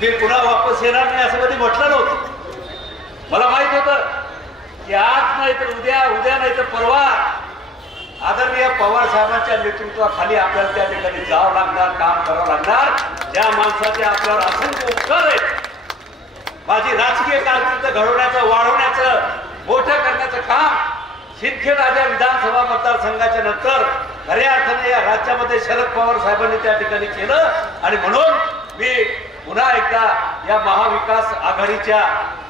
मी पुन्हा वापस येणार नाही असं कधी म्हटलं नव्हतं. मला माहित होतं की आज नाही तर उद्या, उद्या नाही तर परवा आदरणीय पवार साहेबांच्या नेतृत्वाखाली आपल्याला त्या ठिकाणी जावं लागणार, काम करावं लागणार. ज्या माणसाचे आपल्यावर असंख्य उपकार आहेत. माझी राजकीय कारकीर्द घडवण्याचं, वाढवण्याचं, मोठं करण्याचं काम शिंदखेडराजा विधानसभा मतदारसंघाच्या नंतर खऱ्या अर्थाने या राज्यामध्ये शरद पवार साहेबांनी त्या ठिकाणी केलं. आणि म्हणून मी पुन्हा एकदा या महाविकास आघाडीच्या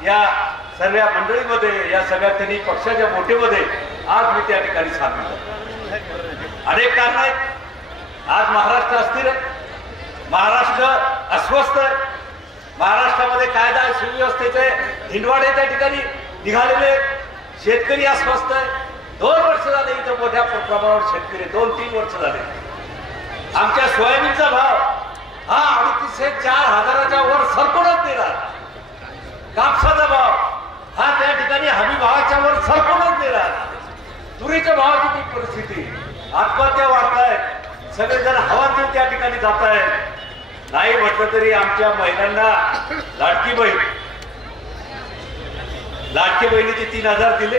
या सर्व मंडळीमध्ये, या सगळ्या त्यांनी पक्षाच्या मोठेमध्ये आज मी त्या ठिकाणी सांगितलं. अनेक कारण आहेत. आज महाराष्ट्र अस्थिर आहे, महाराष्ट्र अस्वस्थ आहे, महाराष्ट्रामध्ये कायदा सुव्यवस्थेचे हिंडवाडे त्या ठिकाणी निघालेले, शेतकरी अस्वस्थ आहे. 2 वर्ष झाले इथं मोठ्या प्रमाणावर शेतकरी, 2-3 वर्ष झाले. आमच्या सोयाबीनचा भाव हा 3,500-4,000च्या वर सरकूनच गेला. कापसाचा भाव हा त्या ठिकाणी हमी भावाच्या वर सरकूनच गेला. तुरीच्या भावाची ती परिस्थिती, आत्महत्या वाढतायत, सगळेजण हवालदिल त्या ठिकाणी जात आहेत. नाही म्हटलं तरी आमच्या महिलांना लाडकी बहिणीचे 3,000 दिले,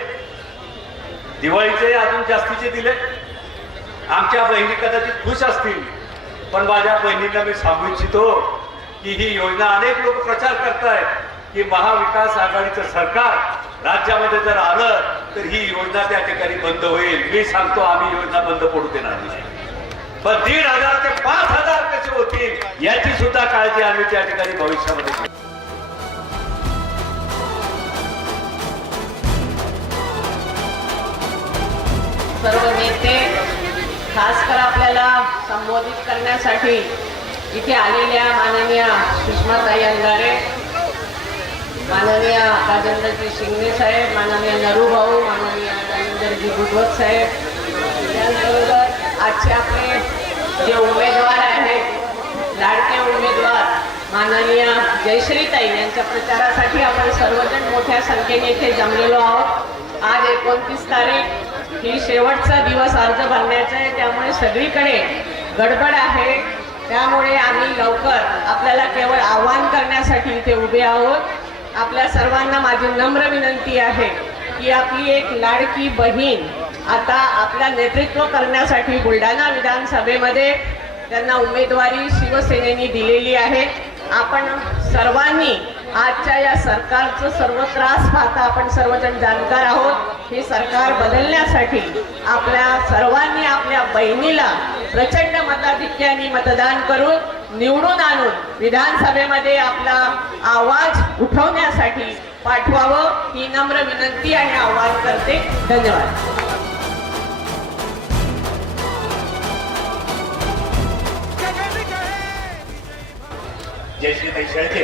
दिवाळीचे अजून जास्तीचे दिले. आमच्या बहिणी कदाचित खुश असतील, पण माझ्या बहिणींना मी सांगू इच्छितो की ही योजना अनेक लोक प्रचार करतायत की महाविकास आघाडीचं सरकार राज्यामध्ये जर आलं तर ही योजना त्या ठिकाणी बंद होईल. मी सांगतो, आम्ही योजना बंद पडू देणार नाही. पण 1,500 ते 5,000 कसे होतील याची सुद्धा काळजी आम्ही त्या ठिकाणी भविष्यामध्ये घेऊ. सर्व नेते, खासकर आपल्याला संबोधित करण्यासाठी इथे आलेल्या माननीय सुषमाताई अंगारे, माननीय राजेंद्रजी शिंगणे साहेब, माननीय नरू भाऊ, माननीय राजेंद्रजी बुधवत साहेब, त्याचबरोबर आजचे आपले जे उमेदवार आहेत लाडके उमेदवार माननीय जयश्रीताई यांच्या प्रचारासाठी आपण सर्वजण मोठ्या संख्येने इथे जमलेलो आहोत. आज 29 तारीख ही शेवटचा दिवस अर्ज भरण्याचा आहे, त्यामुळे सगळीकडे गडबड आहे. त्यामुळे आम्ही लवकर आपल्याला केवळ आवाहन करण्यासाठी इथे उभे आहोत. आपल्या सर्वांना माझी नम्र विनंती आहे की आपली एक लाडकी बहीण आता आपल्या नेतृत्व करण्यासाठी बुलढाणा विधानसभेमध्ये त्यांना उमेदवारी शिवसेनेने दिलेली आहे. आपण सर्वांनी आजच्या या सरकारचं सर्व त्रास पाहता आपण सर्वजण जाणकार आहोत. हे सरकार बदलण्यासाठी आपल्या सर्वांनी आपल्या बहिणीला प्रचंड मताधिक्याने मतदान करून निवडून आणून विधानसभेमध्ये आपला आवाज उठवण्यासाठी पाठवावं ही नम्र विनंती आणि आवाहन करते. धन्यवाद. जयश्रीताई शेळके,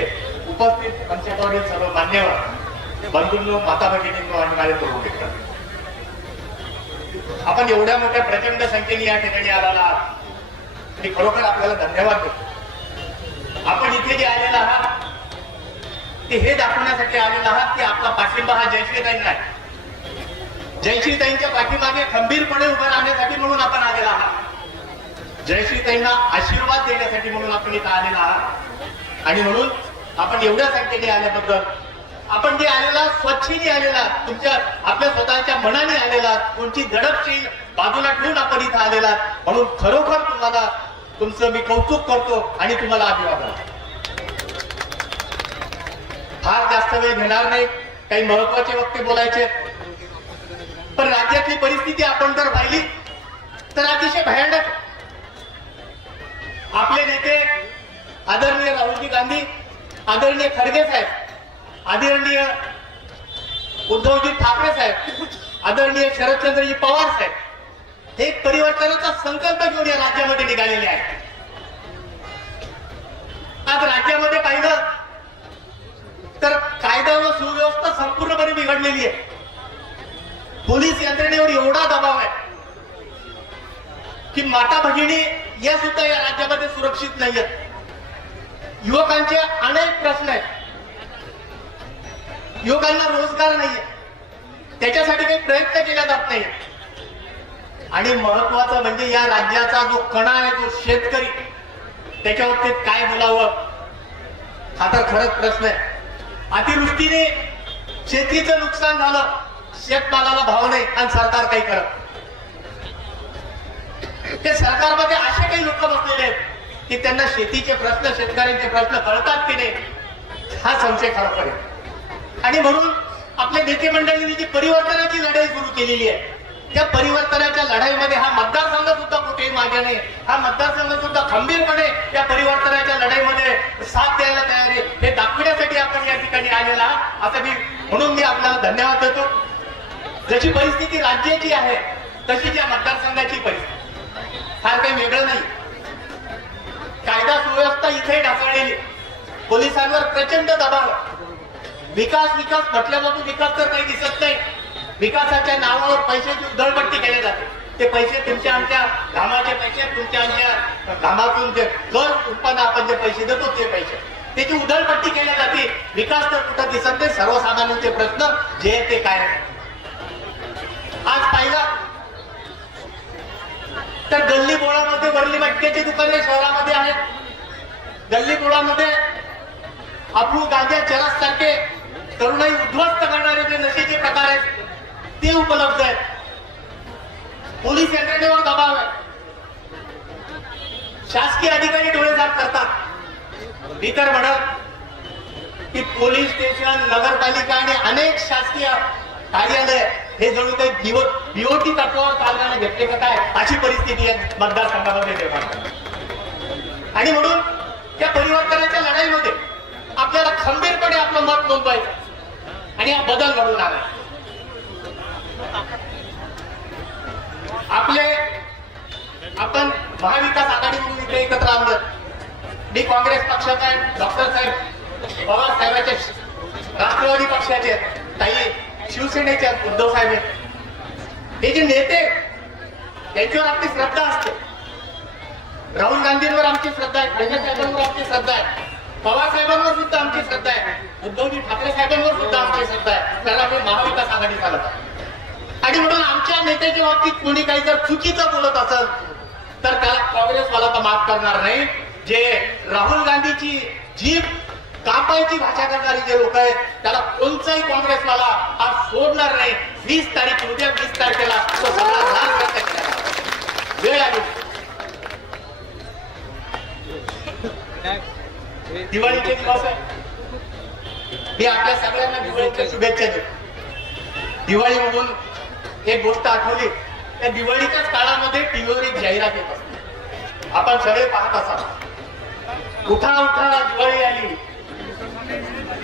उपस्थित पंचायतवरील सर्व मान्यवर बंधूंनो, माता भगिनींनो आणि माझे तरुण मित्र, आपण एवढ्या मोठ्या प्रचंड संख्येने या ठिकाणी आलेला आहात मी खरोखर आपल्याला धन्यवाद देतो. आपण इथे जे आलेला आहात ते हे दाखवण्यासाठी आलेला आहात की आपला पाठिंबा हा जयश्रीताईंना आहे. जयश्रीताईंच्या पाठीमागे खंबीरपणे उभं राहण्यासाठी म्हणून आपण आलेला आहात. जयश्रीताईंना आशीर्वाद देण्यासाठी म्हणून आपण इथं आलेला आहात. आणि म्हणून आपण एवढ्या संख्येने आल्याबद्दल, आपण जे आलेला स्वच्छेने आलेला, तुमच्या आपल्या स्वतःच्या मनाने आलेला, कोणती दडपशील बाजूला ठेवून आपण इथं आलेला, म्हणून खरोखर तुम्हाला तुमचं मी कौतुक करतो आणि तुम्हाला अभिवादन. फार जास्त वेळ घेणार नाही, काही महत्वाचे वक्ते बोलायचे, पण राज्यातली परिस्थिती आपण जर पाहिली तर अतिशय भयानक. आपले नेते आदरणीय राहुलजी गांधी, आदरणीय खडगे साहेब, आदरणीय उद्धवजी ठाकरे साहेब, आदरणीय शरदचंद्रजी पवार साहेब हे परिवर्तनाचा संकल्प घेऊन या राज्यामध्ये निघालेले आहेत. आज राज्यामध्ये पाहिलं तर कायदा व सुव्यवस्था संपूर्णपणे बिघडलेली आहे. पोलीस यंत्रणेवर एवढा दबाव आहे की माता भगिनी या सुद्धा या राज्यामध्ये सुरक्षित नाहीयेत. युवकांचे अनेक प्रश्न आहेत, युवकांना रोजगार नाहीये, त्याच्यासाठी काही प्रयत्न केला जात नाही. आणि महत्वाचं म्हणजे या राज्याचा जो कणा आहे, जो शेतकरी, त्याच्यावरती काय बोलावं हा तर खरंच प्रश्न आहे. अतिवृष्टीने शेतीचं नुकसान झालं, शेतमालाला भाव नाही आणि सरकार काही करत. ते सरकारमध्ये असे काही लोक बसलेले आहेत की त्यांना शेतीचे प्रश्न, शेतकऱ्यांचे प्रश्न कळतात की नाही हा संशय खरोखर आहे. आणि म्हणून आपल्या नेते मंडळींनी जी परिवर्तनाची लढाई सुरू केलेली आहे, त्या परिवर्तनाच्या लढाईमध्ये हा मतदारसंघ सुद्धा कुठेही मागे नाही. हा मतदारसंघ सुद्धा खंबीरपणे या परिवर्तनाच्या लढाईमध्ये साथ द्यायला तयार आहे, हे दाखवण्यासाठी आपण या ठिकाणी आलेला आहात. असं म्हणून मी आपल्याला धन्यवाद देतो. जशी परिस्थिती राज्याची आहे तशीच या मतदारसंघाची परिस्थिती, फार काही वेगळं नाही. कायदा सुव्यवस्था इथे ढासळलेली, पोलिसांवर प्रचंड दबाव. विकास विकास म्हटल्यापासून विकास तर काही दिसत नाही. विकासाच्या नावावर पैशाची उधळपट्टी केली जाते. ते पैसे तुमच्या आमच्या घामाचे पैसे, तुमच्या आमच्या घामातून जे कर उत्पन्न आपण जे पैसे देतो ते पैसे, त्याची उधळपट्टी केली जाते. विकास तर कुठं दिसत नाही. सर्वसामान्यांचे प्रश्न जे ते काय. आज पाहिला तर गल्ली बोळामध्ये वरली मटक्याची दुकाने शहरामध्ये आहेत. गल्ली बोळामध्ये अफू, गांजा, चरस सारखे तरुणाई उद्ध्वस्त करणारे जे नशेचे प्रकार आहेत ते उपलब्ध आहेत. पोलीस यंत्रणेवर दबाव आहे. शासकीय अधिकारी डोळेझाक करतात. मी तर म्हणत की पोलीस स्टेशन, नगरपालिका आणि अनेक शासकीय कार्यालय हे जणू काही बीओटी तत्वावर चालवायला घेतले का काय अशी परिस्थिती आहे मतदारसंघामध्ये निर्माण झाली. आणि म्हणून त्या परिवर्तनाच्या लढाईमध्ये आपल्याला खंबीरपणे आपलं मत नोंदवायचं आणि हा बदल घडून आला. आपण महाविकास आघाडी म्हणून इथे एकत्र आलो. मी काँग्रेस पक्षाचा आहे, डॉक्टर साहेब पवार साहेबांचे, राष्ट्रवादी पक्षाचे, काही शिवसेनेचे उद्धव साहेब, हे जे नेते त्यांच्यावर आपली श्रद्धा असते. राहुल गांधींवर आमची श्रद्धा आहे, खडगे साहेबांवर आमची श्रद्धा आहे, पवार साहेबांवर सुद्धा आमची श्रद्धा आहे, उद्धवजी ठाकरे साहेबांवर सुद्धा आमची श्रद्धा आहे. त्याला आम्ही महाविकास आघाडी चालत आहे. आणि म्हणून आमच्या नेत्याच्या बाबतीत कोणी काही जर चुकीचं बोलत असेल तर त्याला काँग्रेसवाला तर माफ करणार नाही. जे राहुल गांधीची जीभ कापायची भाषा करणारी जे लोक आहेत त्याला कोणताही काँग्रेसवाला हा सोडणार नाही. 20 तारीख उद्या 20 तारखेला तो सगळा राग व्यक्त केला. वेळ आली. दिवाळीचे दिवस आहे. मी आपल्या सगळ्यांना दिवाळीच्या शुभेच्छा देतो. दिवाळी म्हणून एक गोष्ट आठवली. त्या दिवाळीच्याच काळामध्ये टीव्हीवर एक जाहिरात येत असते, आपण सगळे पाहत असाल. उठा उठा दिवाळी आली,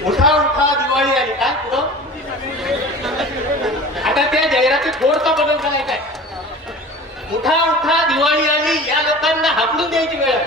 उठा उठा दिवाळी आली. काय पुढं आता त्या जाहिरातीत थोडसा बदल झालाय काय? उठा उठा दिवाळी आली या लोकांना हाकलून द्यायची वेळ आहे.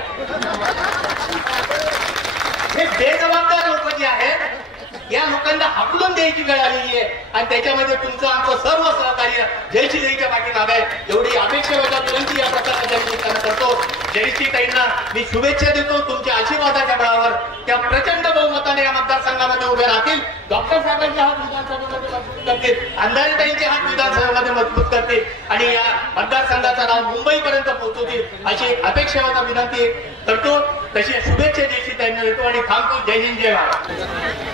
हे बेजबाबदार लोक जे आहेत या लोकांना हाकलून द्यायची वेळ आलेली आहे. आणि त्याच्यामध्ये तुमचं आमचं सर्व सहकार्य जयश्री ताईच्या पाठीमागे आहे एवढी अपेक्षा विनंती या प्रकारच्या निमित्तानं करतो. जयश्री ताईंना मी शुभेच्छा देतो. तुमच्या आशीर्वादाच्या बळावर त्या प्रचंड बहुमताने या मतदारसंघामध्ये उभे राहतील. डॉक्टर साहेबांचे हात विधानसभेमध्ये मजबूत करतील, अंधारीताईंचे हात विधानसभेमध्ये मजबूत करतील आणि या मतदारसंघाचा नाव मुंबईपर्यंत पोहोचवतील अशी अपेक्षा विनंती करतो. तशी शुभेच्छा जयश्री ताईंना देतो आणि थांबतो. जय हिंद जय महाराष्ट्र.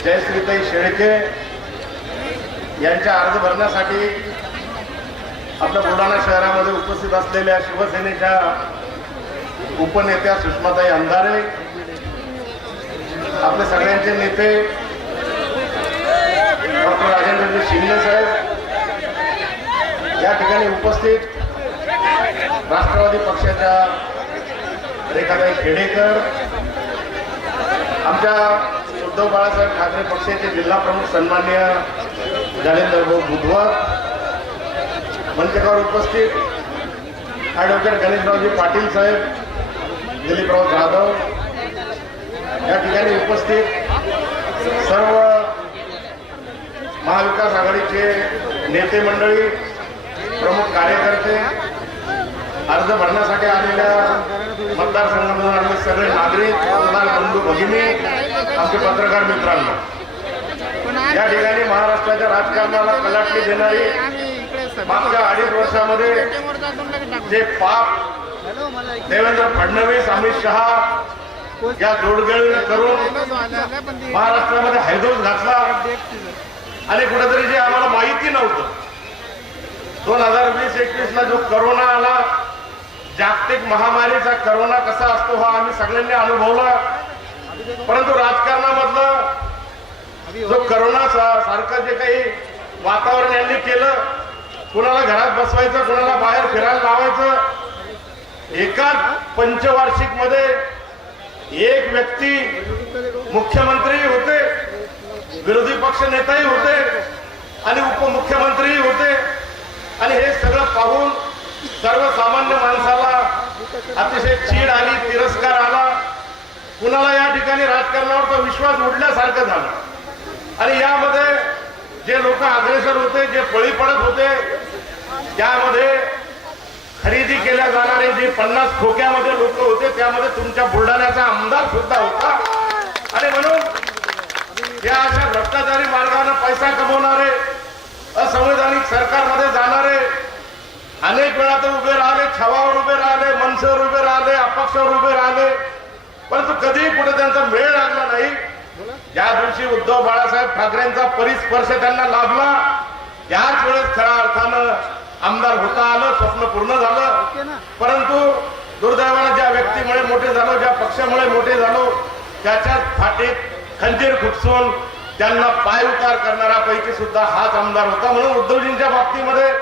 जयश्रीताई शेळके यांच्या अर्ज भरण्यासाठी आपल्या बुलढाणा शहरामध्ये उपस्थित असलेल्या शिवसेनेच्या उपनेत्या सुषमाताई अंधारे, आपले सगळ्यांचे नेते डॉक्टर राजेंद्रजी शिंदे साहेब, या ठिकाणी उपस्थित राष्ट्रवादी पक्षाच्या रेखाताई खेडेकर, आमच्या उद्धव बाळासाहेब ठाकरे पक्षाचे जिल्हा प्रमुख सन्माननीय जालेंद्र भाऊ बुधवार, मंचकावर उपस्थित ॲडव्होकेट गणेशरावजी पाटील साहेब, दिलीपराव जाधव, या ठिकाणी उपस्थित सर्व महाविकास आघाडीचे नेते मंडळी, प्रमुख कार्यकर्ते, अर्ज भरण्यासाठी आलेल्या मतदारसंघामधून आलेले सगळे नागरिक, मतदार बंधू भगिनी, आमचे पत्रकार मित्रांनो, या ठिकाणी महाराष्ट्राच्या राजकारणाला कलाटणी देणारी मागच्या 2.5 वर्षामध्ये जे पाप देवेंद्र फडणवीस, अमित शहा या जोडगेळी करून महाराष्ट्रामध्ये हैदोस घातला आणि कुठेतरी जे आम्हाला माहिती नव्हतं, 2020-21 ला जो करोना आला, जागतिक महामारीचा करोना कसा असतो हा आम्ही सगळ्यांनी अनुभवला. परंतु राजकारणामधलं जो करोना सारखं जे काही वातावरण यांनी केलं, कुणाला घरात बसवायचं, कुणाला बाहेर फिरायला लावायचं, एकाच पंचवार्षिक मध्ये एक व्यक्ती मुख्यमंत्री होते, विरोधी पक्ष नेताही होते आणि उपमुख्यमंत्रीही होते. आणि हे सगळं पाहून सर्वसामान्य माणसाला अतिशय चीड आली, तिरस्कार आला. कुणाला या ठिकाणी राजकारणावर तो विश्वास उडल्यासारखं झालं. आणि यामध्ये जे लोक अग्रेसर होते, जे बळी पडत होते, त्यामध्ये खरेदी केल्या जाणारे जे 50 खोक्यामध्ये लोक होते त्यामध्ये तुमच्या बुलढाण्याचा आमदार सुद्धा होता. आणि म्हणून या अशा भ्रष्टाचारी मार्गाने पैसा कमवणारे, असंवैधानिक सरकारमध्ये जाणारे अनेक वेळा तर उभे राहिले, छवावर उभे राहिले, मनसेवर उभे राहिले, अपक्षावर उभे राहिले, परंतु कधीही कुठे त्यांचा मेळ लागला नाही. ज्या दिवशी उद्धव बाळासाहेब ठाकरेंचा परिस्पर्श त्यांना लाभला त्याच वेळेस खऱ्या अर्थानं आमदार होता आलं, स्वप्न पूर्ण झालं. परंतु दुर्दैवानं ज्या व्यक्तीमुळे मोठे झालो, ज्या पक्षामुळे मोठे झालो, त्याच्याच फाटीत खंजीर खुपसून त्यांना पाय उतार करणारा पैकी सुद्धा हाच आमदार होता. म्हणून उद्धवजींच्या बाबतीमध्ये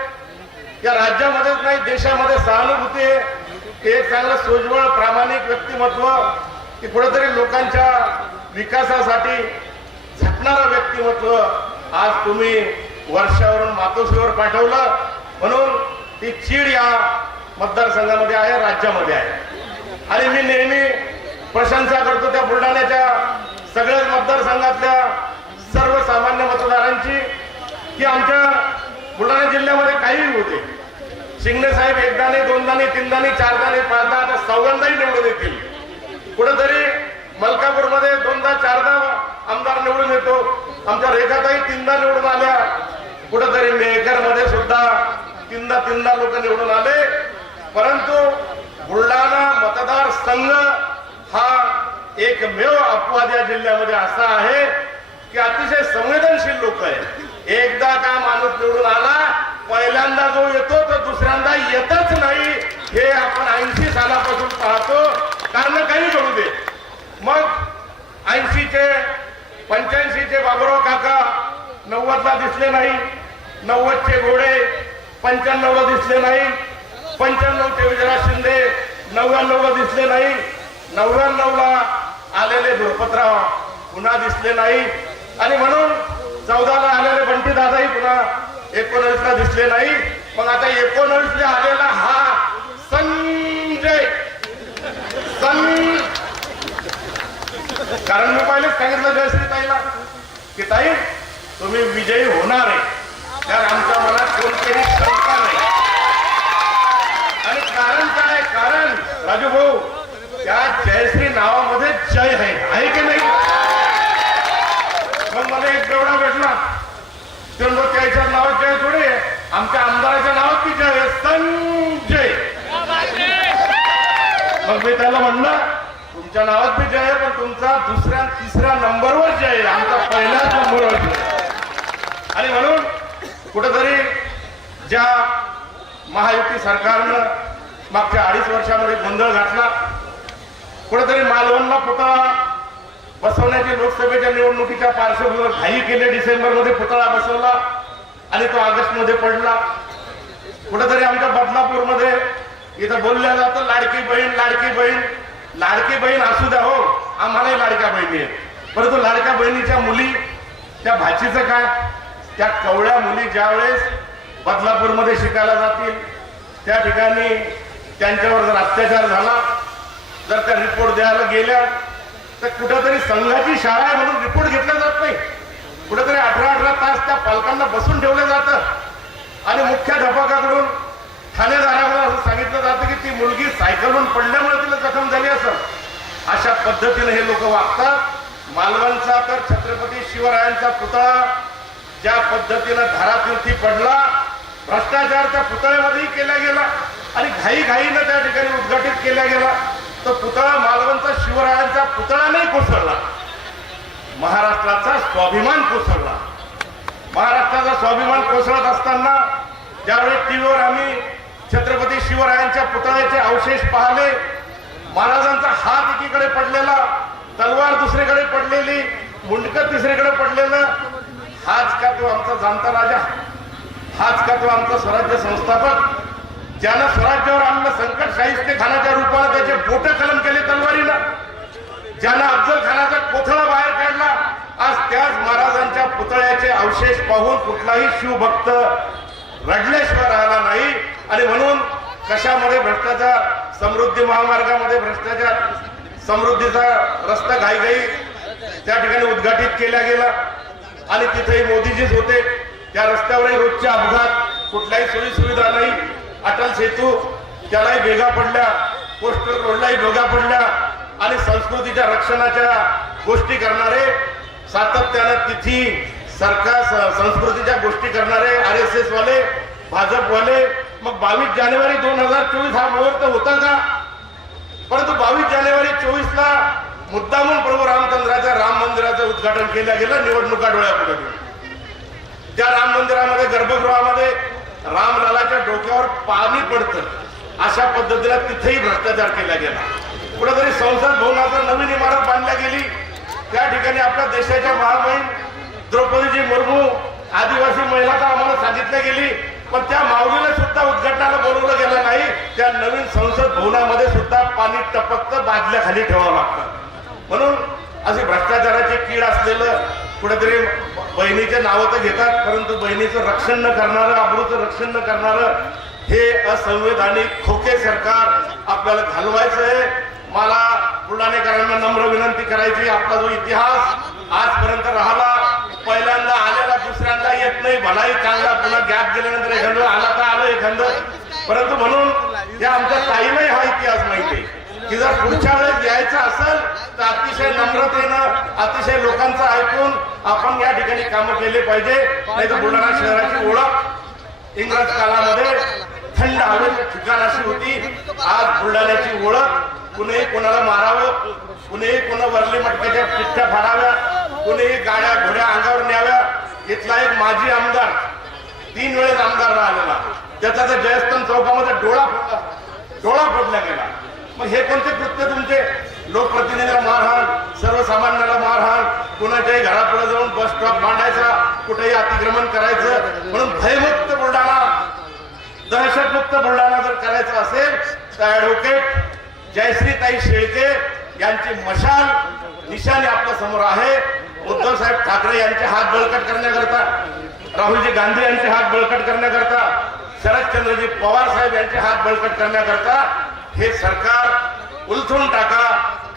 या राज्यामध्येच नाही देशामध्ये सहानुभूती आहे. एक चांगलं सोज्वळ प्रामाणिक व्यक्तिमत्व, की कुठेतरी लोकांच्या विकासासाठी झटणारं व्यक्तिमत्व आज तुम्ही वर्षावरून मातोश्रीवर पाठवलं. म्हणून ती चीड या मतदारसंघामध्ये आहे, राज्यामध्ये आहे. आणि मी नेहमी प्रशंसा करतो त्या बुलढाण्याच्या सगळ्याच मतदारसंघातल्या सर्वसामान्य मतदारांची, की आमच्या बुलढाणा जिल्ह्यामध्ये काही होते. शिंदे साहेब एकदा नाही, दोनदा नाही, तीनदा नाही, चारदा नाही, पाचदा, आता 6व्यांदाही निवडून येतील. कुठेतरी मलकापूरमध्ये 2दा 4दा आमदार निवडून येतो. आमच्या रेखाताई 3दा निवडून आल्या. कुठेतरी मेहकर मध्ये सुद्धा 3दा लोक निवडून आले. परंतु बुलढाणा मतदारसंघ हा एकमेव अपवाद या जिल्ह्यामध्ये असा आहे की अतिशय संवेदनशील लोक आहे. एकदा का माणूस निवडून आला, पहिल्यांदा जो येतो तो दुसऱ्यांदा येतच नाही. हे आपण 80 सालापासून पाहतो. कारण काही करू दे. मग 80चे 85चे बाबुराव काका 90ला दिसले नाही, 90चे घोडे 95ला दिसले नाही, 95चे विजयराज शिंदे 99ला दिसले नाही, 99ला आलेले धुरपतराव पुन्हा दिसले नाही, आणि म्हणून 14ला आलेले बंटी दादाही पुन्हा 19ला दिसले नाही. मग आता 19ला आलेला हा संजय कारण मी पहिलेच सांगितलं जयश्री ताईला की ताई तुम्ही विजयी होणार आहे, तर आमच्या मनात कोणतीही शंका नाही. आणि कारण काय? कारण राजू भाऊ त्या जयश्री नावामध्ये जय आहे की नाही? मग मला एक तेवढा भेटला तर त्याच्या नावात जय थोडे, आमच्या आमदाराच्या नावात की जय संजय. मग मी त्याला म्हणलं तुमच्या नावात बी जय आहे, पण तुमचा दुसऱ्या तिसऱ्या नंबरवर जय आहे, आमचा पहिल्याच नंबरवर जय. आणि म्हणून कुठेतरी ज्या महायुती सरकारनं मागच्या 2.5 वर्षामध्ये गोंधळ घातला, कुठेतरी मालवणला पुतळा बसवण्याची लोकसभेच्या निवडणुकीच्या पार्श्वभूमीवर घाई केली. डिसेंबरमध्ये पुतळा बसवला आणि तो ऑगस्टमध्ये पडला. कुठेतरी आमच्या बदलापूरमध्ये इथं बोलल्या जातं लाडकी बहीण लाडकी बहीण. लाडकी बहीण असू द्या हो, आम्हालाही लाडक्या बहिणी आहेत, परंतु लाडक्या बहिणीच्या मुली त्या भाचीचं काय? त्या कवळ्या मुली ज्यावेळेस बदलापूरमध्ये शिकायला जातील त्या ठिकाणी त्यांच्यावर जर अत्याचार झाला, जर त्या रिपोर्ट द्यायला गेल्या तर कुठेतरी संघाची शाळा आहे म्हणून रिपोर्ट घेतला जात नाही. कुठेतरी 18 तास त्या पालकांना बसून ठेवलं जातं आणि मुख्याध्यापकाकडून ठाणेदाराला असं सांगितलं जातं की ती मुलगी सायकलवरून पडल्यामुळे तिला जखम झाली असं. अशा पद्धतीने हे लोक वागतात. मालवणचा तर छत्रपती शिवरायांचा पुतळा ज्या पद्धतीनं धारातीर्थी पडला, भ्रष्टाचार त्या पुतळ्यामध्येही केला गेला आणि घाईघाईनं त्या ठिकाणी उद्घाटित केला गेला. तो पुतळा मालवणचा शिवरायांचा पुतळा नाही कोसळला, महाराष्ट्राचा स्वाभिमान कोसळला. महाराष्ट्राचा स्वाभिमान कोसळत असताना ज्यावेळी टीव्हीवर आम्ही छत्रपती शिवरायांच्या पुतळ्याचे अवशेष पाहिले, महाराजांचा हात एकीकडे पडलेला, तलवार दुसरीकडे पडलेली, मुंडकं तिसरीकडे पडलेलं, हाच का तो आमचा जाणता राजा? हाच का तो आमचा स्वराज्य संस्थापक ज्यानं स्वराज्यावर आणलं संकट शाहिस्ते खानाच्या रूपानं त्याचे बोट कलम केले तलवारीनं, ज्यानं अफजल खानाचा कोथळा बाहेर काढला, आज त्याच महाराजांच्या पुतळ्याचे अवशेष पाहून कुठलाही शिवभक्त रडल्याशिवाय राहिला नाही. आणि म्हणून कशामध्ये भ्रष्टाचार? समृद्धी महामार्गामध्ये भ्रष्टाचार. समृद्धीचा रस्ता घाईघाई त्या ठिकाणी उद्घाटित केला गेला आणि तिथेही मोदीजीच होते. त्या रस्त्यावरही रोजचे अपघात, कुठल्याही सोयी सुविधा नाही. अटल सेतू त्यालाही भेगा पडल्या, कोस्टल रोडलाही भेगा पडल्या आणि संस्कृतीच्या रक्षणाच्या गोष्टी करणारे, सातत्यानं तिथी सरकार संस्कृतीच्या गोष्टी करणारे RSS वाले, भाजपवाले. मग 22 जानेवारी 2024 हा मुहूर्त होता का? परंतु 22 जानेवारी 24ला मुद्दामून प्रभू रामचंद्राच्या राम मंदिराचं उद्घाटन केलं गेलं निवडणुका डोळ्यापुढे. त्या राम मंदिरामध्ये गर्भगृहामध्ये रामलालाच्या डोक्यावर पाणी पडतं अशा पद्धतीने तिथेही भ्रष्टाचार केला गेला. कुठेतरी संसद भवनाचा नवीन इमारत बांधल्या गेली, त्या ठिकाणी आपल्या देशाच्या महामहिम द्रौपदीजी मुर्मू आदिवासी महिला तर आम्हाला सांगितल्या गेली, पण त्या माऊलीला सुद्धा उद्घाटनाला बोलवलं गेलं नाही. त्या नवीन संसद भवनामध्ये सुद्धा पाणी टपकतं, बादल्याखाली ठेवावं लागतं. म्हणून अशी भ्रष्टाचाराची कीड असलेलं कुठेतरी बहिणीचे नावं तर घेतात, परंतु बहिणीचं रक्षण न करणारं, अब्रूचं रक्षण न करणारं हे असंवैधानिक खोके सरकार आपल्याला घालवायचं आहे. मला बुलढाणेकरांना नम्र विनंती करायची, आपला जो इतिहास आजपर्यंत राहिला, पहिल्यांदा आलेला दुसऱ्यांदा येत नाही, भलाही चांगला, पुन्हा गॅप गेल्यानंतर एखादं आला तर आलं एखादं, परंतु म्हणून या आमच्या ताईलाही हा इतिहास माहिती आहे. की जर पुढच्या वेळेस यायचं असेल तर अतिशय नम्रतेनं अतिशय लोकांचं ऐकून आपण या ठिकाणी कामं केले पाहिजे. नाही तर बुलढाणा शहराची ओळख इंग्रज काळामध्ये थंड हवेचं ठिकाण अशी होती. आज बुलढाण्याची ओळख कुणीही कोणाला मारावं, कुणीही कोणा वरली मटक्याच्या पिठ्ठ्या फाडाव्या, कुणीही गाड्या घोड्या अंगावर न्याव्या. इथला एक माजी आमदार 3 वेळेस आमदार राहिलेला, त्याचा तर जयस्तंभ चौकामध्ये डोळा फोडला गेला. मग हे कोणते कृत्य तुमचे? लोकप्रतिनिधीला मारहाण, सर्वसामान्याला मारहाण, कुणाच्याही घरापुढे जाऊन बस स्टॉप मांडायचा, कुठेही अतिक्रमण करायचं. म्हणून भयमुक्त बुलढाणा, दहशतमुक्त बुलढाणा जर करायचं असेल तर ऍडव्होकेट जयश्रीताई शेळके यांची मशाल निशाणी आपल्या समोर आहे. उद्धव साहेब ठाकरे यांचे हात बळकट करण्याकरता, राहुलजी गांधी यांचे हात बळकट करण्याकरता, शरदचंद्रजी पवार साहेब यांचे हात बळकट करण्याकरता हे सरकार उलथून टाका.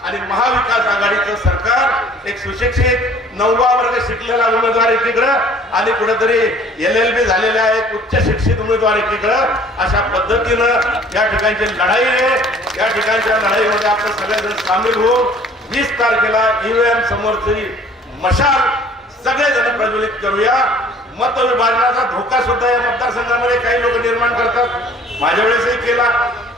आणि महाविकास आघाडीचं सरकार एक सुशिक्षित 9वा वर्ग शिकलेला उमेदवार एकीकडं आणि कुठेतरी LLB झालेल्या एक उच्च शिक्षित उमेदवार एकीकडं, अशा पद्धतीनं या ठिकाणची लढाई आहे. या ठिकाणच्या लढाईमध्ये आपण सगळेजण सामील होऊन 20 तारखेला EVM समोरची मशाल सगळेजण प्रज्वलित करूया. मतविभाजनाचा धोका सुद्धा या मतदारसंघामध्ये काही लोक निर्माण करतात. माझ्या वेळेसही केला.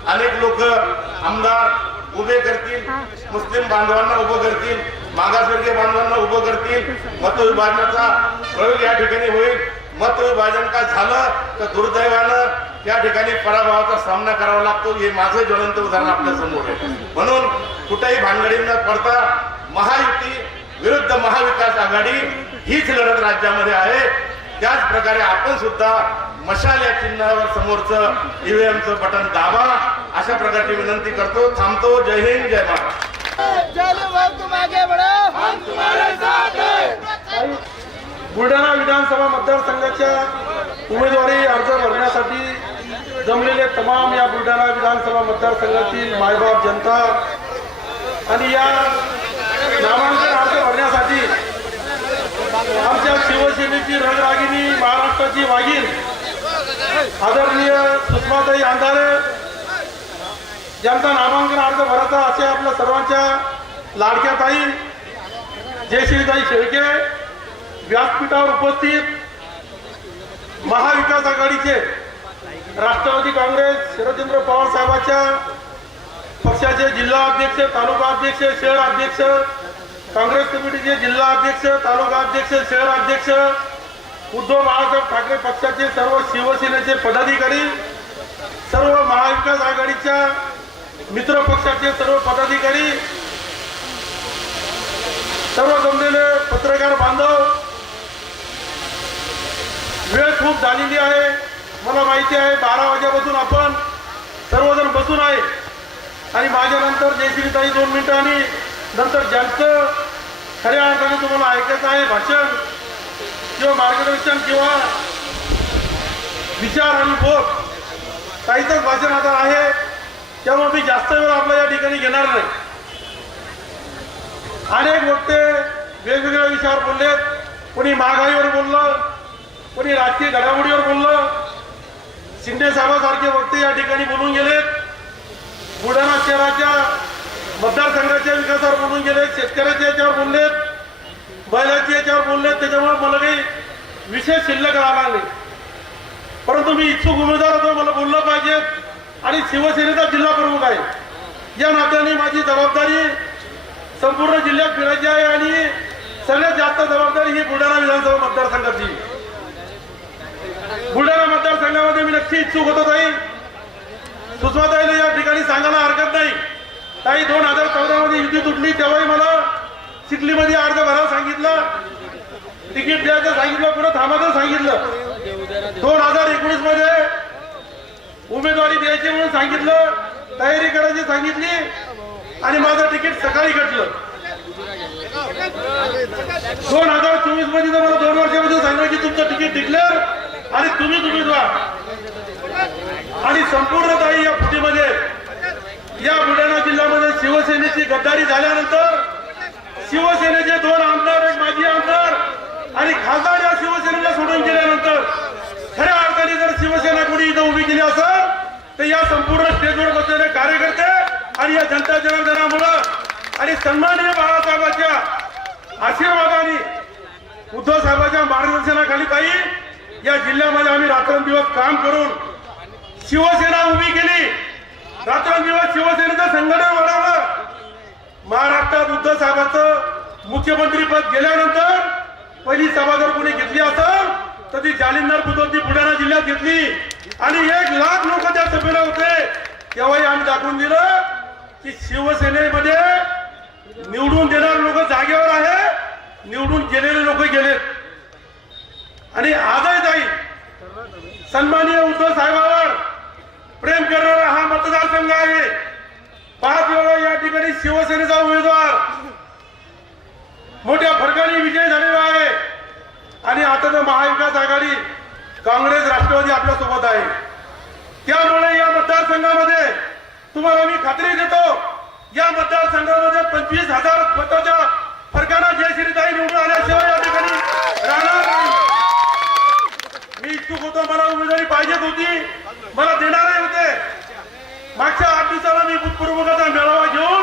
अनेक लोक आमदार उभे करतील, मुस्लिम बांधवांना उभं करतील, मागासवर्गीय बांधवांना उभं करतील. मतविभाजनाचा प्रयोग या ठिकाणी होईल. मतविभाजन का झालं तर दुर्दैवानं त्या ठिकाणी पराभवाचा सामना करावा लागतो. हे माझं ज्वलंत उदाहरण आपल्या समोर आहे. म्हणून कुठेही भानगडीत न पडता महायुती विरुद्ध महाविकास आघाडी हीच लढत राज्यामध्ये आहे. त्याच प्रकारे आपण सुद्धा मशाल या चिन्हावर समोरचं EVMचं बटन दाबा, अशा प्रकारची विनंती करतो. थांबतो. जय हिंद, जय महाराष्ट्र. चलो भाऊ तुम आगे बढ़ो, हम तुम्हारे साथ हैं. बुलढाणा विधानसभा मतदारसंघाच्या उमेदवारी अर्ज भरण्यासाठी जमलेले तमाम या बुलढाणा विधानसभा मतदारसंघातील मायबाप जनता आणि या नामांकन अर्ज भरण्यासाठी आमच्या शिवसेनेची रणरागिणी, महाराष्ट्राची वाघीण आदरणीय सुषमाताई अंधारे ज्यांचा नामांकन अर्ज भरायचा असे आपल्या सर्वांच्या लाडक्या ताई जयश्रीताई शेळके व्यासपीठावर उपस्थित महाविकास आघाडीचे राष्ट्रवादी काँग्रेस शरदचंद्र पवार साहेबांच्या पक्षाचे जिल्हा अध्यक्ष, तालुका अध्यक्ष, शहर अध्यक्ष, काँग्रेस कमिटीचे जिल्हा अध्यक्ष, तालुका अध्यक्ष, शहर अध्यक्ष, उद्धव बाळासाहेब ठाकरे पक्षाचे सर्व शिवसेनेचे पदाधिकारी, सर्व महाविकास आघाडीच्या मित्र पक्षाचे सर्व पदाधिकारी, सर्व जमलेले पत्रकार बांधव, वेळ खूप झालेली आहे. मला माहिती आहे 12 वाजेपासून आपण सर्वजण बसून आहे आणि माझ्यानंतर जयश्रीताई 2 मिनिटं आणि नंतर ज्यांचं खऱ्या अर्थाने तुम्हाला ऐकायचं आहे भाषण किंवा मार्गदर्शन किंवा विचार आणि बोध काहीच भाषण आता आहे. त्यामुळे मी जास्त वेळ आपला या ठिकाणी घेणार नाही. अनेक वक्ते वेगवेगळ्या विषयावर बोललेत. कोणी महागाईवर बोललं, कोणी राजकीय घडामोडीवर बोललं. शिंदे साहेबांसारखे वक्ते या ठिकाणी बोलून गेलेत. बुलढाणा शहराच्या मतदारसंघाच्या विकासावर बोलून गेलेत, शेतकऱ्याच्या याच्यावर बोललेत, बैलाच्या याच्यावर बोललेत. त्याच्यामुळे मला काही विशेष शिल्लक राहिला नाही. परंतु मी इच्छुक उमेदवार होतो, मला बोललं पाहिजे आणि शिवसेनेचा जिल्हा प्रमुख आहे या नात्याने माझी जबाबदारी संपूर्ण जिल्ह्यात फिरायची आहे आणि सगळ्यात जास्त जबाबदारी ही बुलढाणा विधानसभा मतदारसंघाची. बुलढाणा मतदारसंघामध्ये मी नक्की इच्छुक होतो. ताई सुषमाताईला या ठिकाणी सांगायला हरकत नाही. ताई 2014 मध्ये युती तुटली तेव्हाही मला चिखलीमध्ये अर्ज भरायला सांगितलं, तिकीट द्यायचं सांगितलं, पुन्हा थांबायचं सांगितलं. 2019 मध्ये उमेदवारी द्यायची म्हणून सांगितलं, तयारी करायची सांगितली आणि माझं तिकीट सकाळी कटलं. 2024 मध्ये तर मला 2 वर्षामध्ये सांगितलं की तुमचं तिकीट डिक्लेअर आणि तुम्हीच उमेदवार. आणि संपूर्ण ताई या फुटीमध्ये या बुलढाणा जिल्ह्यामध्ये शिवसेनेची गद्दारी झाल्यानंतर शिवसेनेचे 2 आमदार, एक माजी आमदार आणि खासदार या शिवसेनेला सोडून गेल्यानंतर खऱ्या अर्थाने जर शिवसेना कोणी इथं उभी केली असेल तर या संपूर्ण स्टेजवर बसलेले कार्यकर्ते आणि या जनता जनार्दनामुळं आणि सन्माननीय बाळासाहेबांच्या आशीर्वादाने उद्धव साहेबांच्या मार्गदर्शनाखाली काही या जिल्ह्यामध्ये आम्ही रात्रंदिवस काम करून शिवसेना उभी केली. रात्रंदिवस शिवसेनेचं संघटन वाढवलं. महाराष्ट्रात उद्धव साहेबांचं मुख्यमंत्री पद गेल्यानंतर पहिली सभा जर कोणी घेतली असेल तर ती जालिंदर बुद्रुकची बुलढाणा जिल्ह्यात घेतली आणि 1 लाख लोक त्या सभेला होते. तेव्हाही आम्ही दाखवून दिलं की शिवसेनेमध्ये निवडून देणारे लोक जागेवर आहे, निवडून गेलेले लोक गेलेत. आणि आजही जाईल सन्माननीय उद्धव साहेबांवर प्रेम करणारा हा मतदारसंघ आहे. 5 वेळा या ठिकाणी शिवसेनेचा उमेदवार मोठ्या फरकाने विजय झालेला आहे. आणि आता तर महाविकास आघाडी काँग्रेस राष्ट्रवादी आपल्या सोबत आहे. त्यामुळे या मतदारसंघामध्ये तुम्हाला मी खात्री देतो, या मतदारसंघामध्ये 25,000 मताच्या फरकानं जयश्रीताई निवडून आल्याशिवाय या ठिकाणी राहणार नाही. मी इच्छुक होतो, मला उमेदवारी पाहिजेच होती, मला देणारे होते. मागच्या 8 दिवसाला मी भूतपूर्वकाचा मेळावा घेऊन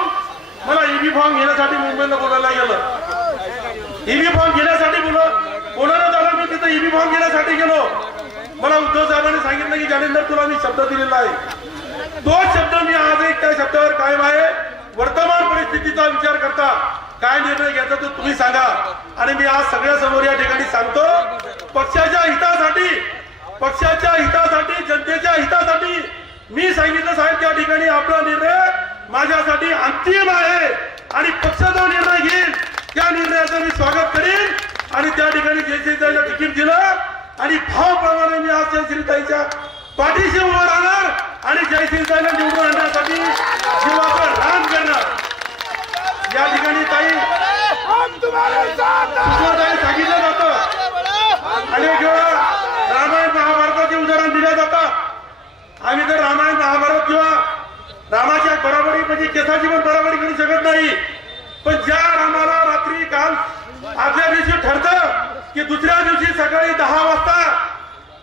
मला ईबी फॉर्म घेण्यासाठी मुंबईला बोलायला गेलं. ईबी फॉर्म घेण्यासाठी बोलायला झालं. मी तिथं ईबी फॉर्म घेण्यासाठी गेलो. मला उद्धव साहेबांनी सांगितलं की जालिंदर तुला मी शब्द दिलेला आहे, तो शब्द मी आजही त्या शब्दावर कायम आहे. वर्तमान परिस्थितीचा विचार करता काय निर्णय घ्यायचा तो तुम्ही सांगा. आणि मी आज सगळ्या समोर या ठिकाणी सांगतो, पक्षाच्या हितासाठी जनतेच्या हितासाठी मी सांगितलं साहेब त्या ठिकाणी आपला निर्णय माझ्यासाठी अंतिम आहे आणि पक्ष जो निर्णय घेईल त्या निर्णयाचं मी स्वागत करीन. आणि त्या ठिकाणी जयश्रीताईला तिकीट दिलं आणि भावप्रमाणे मी आज जयश्रीताईच्या पाठीशी उभं राहणार आणि जयश्रीताईला निवडून आणण्यासाठी जीवाचं रान करणार. या ठिकाणी ताई सांगितलं जातं, अनेक वेळा रामायण महाभारताचे उदाहरण दिलं जातं. आम्ही तर रामायण महाभारत किंवा रामाच्या बरोबरी म्हणजे केसाची पण बरोबरी करू शकत नाही. पण ज्या रामाला रात्री काल आदल्या दिवशी ठरतं की दुसऱ्या दिवशी सकाळी 10 वाजता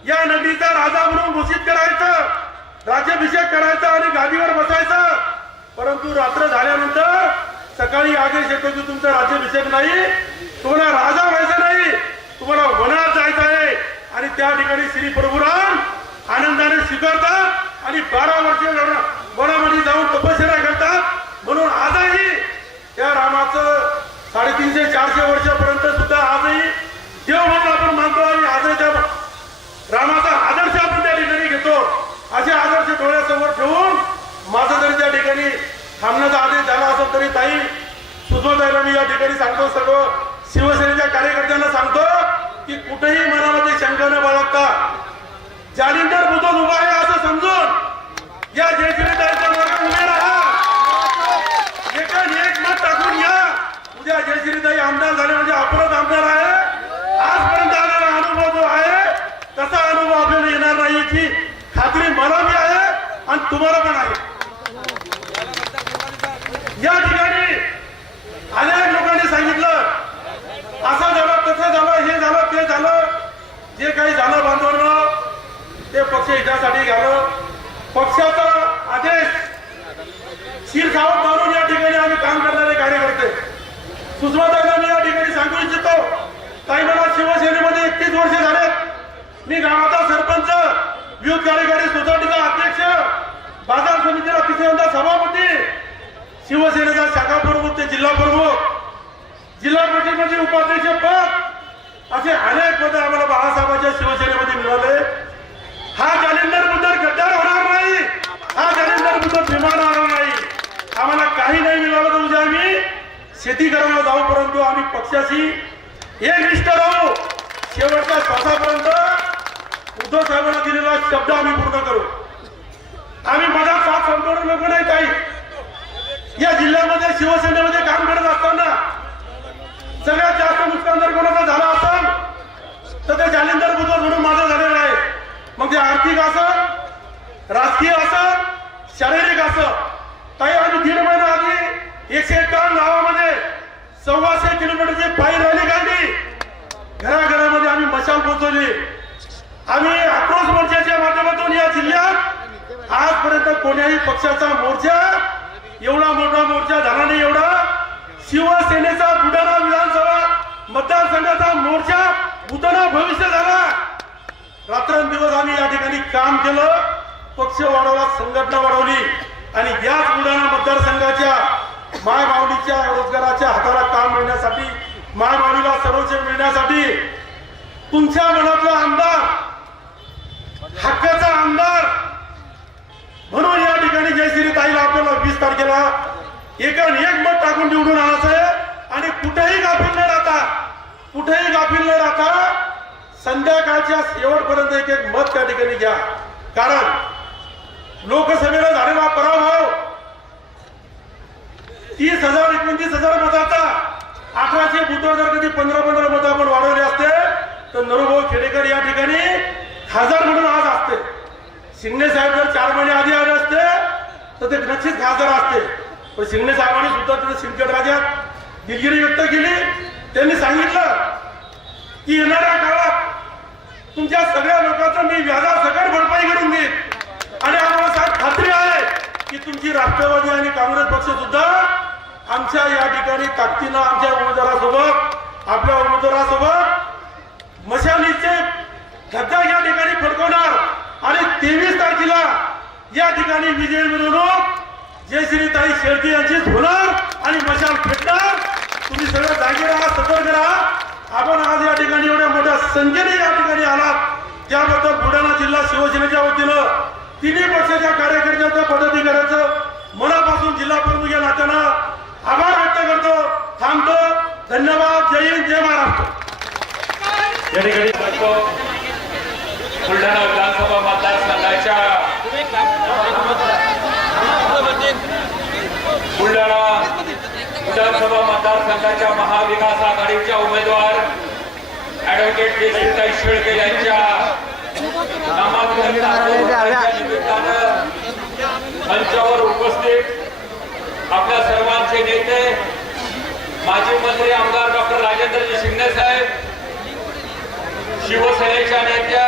या नगरीचा राजा म्हणून घोषित करायचं, राज्याभिषेक करायचा आणि गादीवर बसायचं. परंतु रात्र झाल्यानंतर सकाळी आदेश येतो की तुमचा राज्याभिषेक नाही, तुम्हाला राजा व्हायचं नाही, तुम्हाला वनात जायचं आहे. आणि त्या ठिकाणी श्री प्रभुराम आनंदाने स्वीकारतात आणि 12 वर्ष वनामध्ये जाऊन तपश्चर्या करतात. म्हणून आजही त्या रामाचं 350-400 वर्षापर्यंत सुद्धा आजही देव म्हणून आपण मानतो आणि आजही त्या रामाचा आदर्श आपण त्या ठिकाणी घेतो. असे आदर्श डोळ्यासमोर ठेवून माझं जरी त्या ठिकाणी थांबण्याचा आदेश झाला असेल तरी ताई सुषमाताईला मी या ठिकाणी सांगतो, सर्व शिवसेनेच्या कार्यकर्त्यांना सांगतो की कुठेही मनामध्ये शंका न बाळगता जालिंदर बुद्रुक उभा आहे असं समजून या जयश्रीताईच्या मागे उभे राहा. एक मत टाकून या. उद्या जयश्रीताई आमदार झाले म्हणजे आपणच आमदार आहे. आजपर्यंत आलेला अनुभव जो आहे तसा अनुभव आपल्याला येणार नाही याची खात्री मला बी आहे आणि तुम्हाला पण आहे. या ठिकाणी अनेक लोकांनी सांगितलं असं झालं, तसं झालं, हे झालं, ते झालं. जे काही झालं बांधवांना ते पक्ष हितासाठी झालं. पक्षाचा आदेश शिरसावत मारून या ठिकाणी आम्ही काम करणारे कार्यकर्ते सुषमाताईंना मी या ठिकाणी सांगू इच्छितो, ताई मला शिवसेनेमध्ये 31 वर्ष झालेत. मी गावाचा सरपंच, युथ कार्यकारी सोसायटीचा अध्यक्ष, बाजार समितीला तिसऱ्यांदा सभापती, शिवसेनेचा शाखा प्रमुख ते जिल्हा प्रमुख, जिल्हा परिषदेमध्ये उपाध्यक्ष पद, असे अनेक पद आम्हाला बाळासाहेबांच्या शिवसेनेमध्ये मिळाले. हा जालिंदर बुद्रुक गद्दार होणार नाही, हा जालिंदर बुद्रुक विमान होणार नाही. आम्हाला काही नाही मिळालं तर उद्या आम्ही शेती करायला जाऊ, परंतु आम्ही पक्षाशी एकनिष्ठ राहू. शेवटच्या श्वासापर्यंत उद्धव साहेबांना दिलेला शब्द आम्ही पूर्ण करू. आम्ही मधात साथ संपवणारे लोक नाही. ताई या जिल्ह्यामध्ये शिवसेनेमध्ये काम करत असताना सगळ्यात जास्त नुकसान जर कोणाचं झालं असेल तर ते जालिंदर बुद्रुक म्हणून माझं झालेलं आहे. मग ते आर्थिक असं, राजकीय असं, शारीरिक असं. ताई आम्ही 1.5 महिना आधी 151 गावामध्ये 125 किलोमीटरची पायी रॅली काढली. घराघरामध्ये आम्ही मशाल पोहोचवली. आम्ही आक्रोश मोर्चाच्या माध्यमातून या जिल्ह्यात आजपर्यंत कोण्याही पक्षाचा मोर्चा एवढा मोठा मोर्चा झाला नाही एवढा शिवसेनेचा बुलढाणा विधानसभा मतदारसंघाचा मोर्चा उतरणा भविष्य झाला. रात्रंदिवस आम्ही या ठिकाणी काम केलं, पक्ष वाढवला, संघटना वाढवली आणि याच बुलढाणा मतदारसंघाच्या माय माऊलीच्या रोजगाराच्या हाताला काम मिळण्यासाठी, माय माऊलीला सर्वोच्च मिळण्यासाठी तुमच्या मनातला आमदार, हक्काचा आमदार म्हणून या ठिकाणी जयश्री ताईला आपल्याला 20 तारखेला एकाने एक मत टाकून निवडून आणायचं आहे आणि कुठेही गाफील न राहता, कुठेही गाफील न राहता संध्याकाळच्या शेवटपर्यंत एक एक मत त्या ठिकाणी घ्या. कारण लोकसभेला झालेला पराभव 30,000 29,000 मताचा 1800 बूथवर जर कधी 15 मतं आपण वाढवले असते तर नरूभाऊ खेडेकर या ठिकाणी खासदार म्हणून आज असते. शिंदे साहेब जर 4 महिने आधी आले असते तर ते नक्कीच खासदार असते. पण शिंदे साहेबांनी सुद्धा तिथे सिंदखेड राज्यात दिलगिरी व्यक्त केली. त्यांनी सांगितलं की येणाऱ्या काळात तुमच्या सगळ्या लोकांचं मी व्याजासकट भरपाई करून देईन आणि आम्हाला साहेब खात्री आहे की तुमची राष्ट्रवादी आणि काँग्रेस पक्ष सुद्धा आमच्या या ठिकाणी ताकदीनं आमच्या उमेदवारासोबत, आपल्या उमेदवारासोबत मशालीचे गद्दा या ठिकाणी फडकवणार आणि 23 तारखेला या ठिकाणी विजय मिरवणूक जयश्रीताई शेळके यांचीच होणार आणि मशाल फेकणार. तुम्ही सगळं जागे राहा, सतर्क राहा. आपण आज या ठिकाणी एवढ्या मोठ्या संख्येने या ठिकाणी आलात त्याबद्दल बुलढाणा जिल्हा शिवसेनेच्या वतीनं तिन्ही पक्षाच्या कार्यकर्त्यांचं, पदाधिकाऱ्यांचं मनापासून जिल्हा प्रमुख या नात्यानं आभार व्यक्त करतो. थांबतो. धन्यवाद. जय हिंद, जय महाराष्ट्र. या ठिकाणी बुलढाणा विधानसभा मतदारसंघाच्या बुलढाणा विधानसभा मतदारसंघाच्या महाविकास आघाडीच्या उमेदवार ऍडव्होकेट जयश्रीताई शेळके यांच्या नामांकन निमित्तानं मंचावर उपस्थित आपल्या सर्वांचे नेते, माजी मंत्री आमदार डॉक्टर राजेंद्रजी शिंदे साहेब, शिवसेनेच्या नेत्या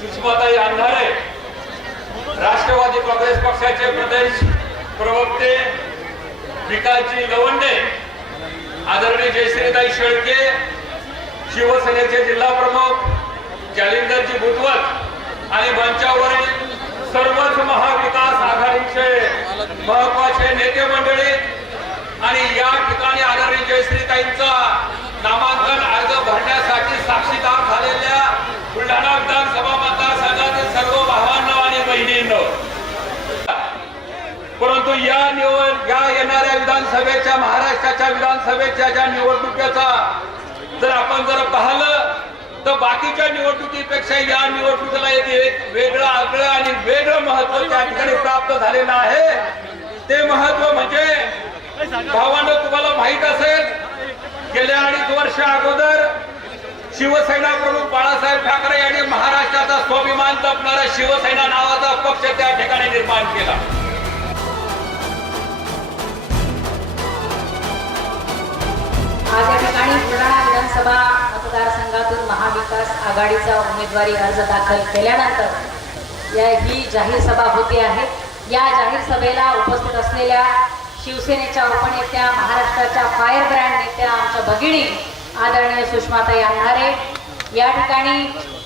सुषमाताई अंधारे, राष्ट्रवादी काँग्रेस पक्षाचे प्रदेश प्रवक्ते विकासजी लवंडे, आदरणीय जयश्रीताई शेळके, शिवसेनेचे जिल्हा प्रमुख जालिंदरजी बुधवत आणि मंचावरील सर्वच महाविकास आघाडीचे महत्वाचे नेते मंडळी आणि या ठिकाणी आदरणीय जयश्रीताईंचा नामांकन अर्ज भरण्यासाठी साक्षीदार झालेल्या बुलढाणा विधानसभा मतदारसंघातील सर्व भावांनो आणि बहिणींनो, परंतु या येणाऱ्या विधानसभेच्या, महाराष्ट्राच्या विधानसभेच्या ज्या निवडणुकीचा जर आपण पाहिलं तर बाकीच्या निवडणुकीपेक्षा या निवडणुकीला एक वेगळं आगळं आणि वेगळं महत्व त्या ठिकाणी प्राप्त झालेलं आहे. ते महत्व म्हणजे भावांनो, तुम्हाला माहित असेल गेल्या 2.5 वर्ष अगोदर शिवसेना प्रमुख बाळासाहेब ठाकरे यांनी महाराष्ट्राचा स्वाभिमान जपणारा शिवसेना नावाचा पक्ष त्या ठिकाणी निर्माण केला. आज या ठिकाणी बुलढाणा विधानसभा मतदारसंघातून महाविकास आघाडीचा उमेदवारी अर्ज दाखल केल्यानंतर ही जाहीर सभा होते आहे. या जाहीर सभेला उपस्थित असलेल्या शिवसेनेच्या उपनेत्या, महाराष्ट्राच्या फायर ब्रँड नेत्या आमच्या भगिनी आदरणीय सुषमाताई अंधारे, या ठिकाणी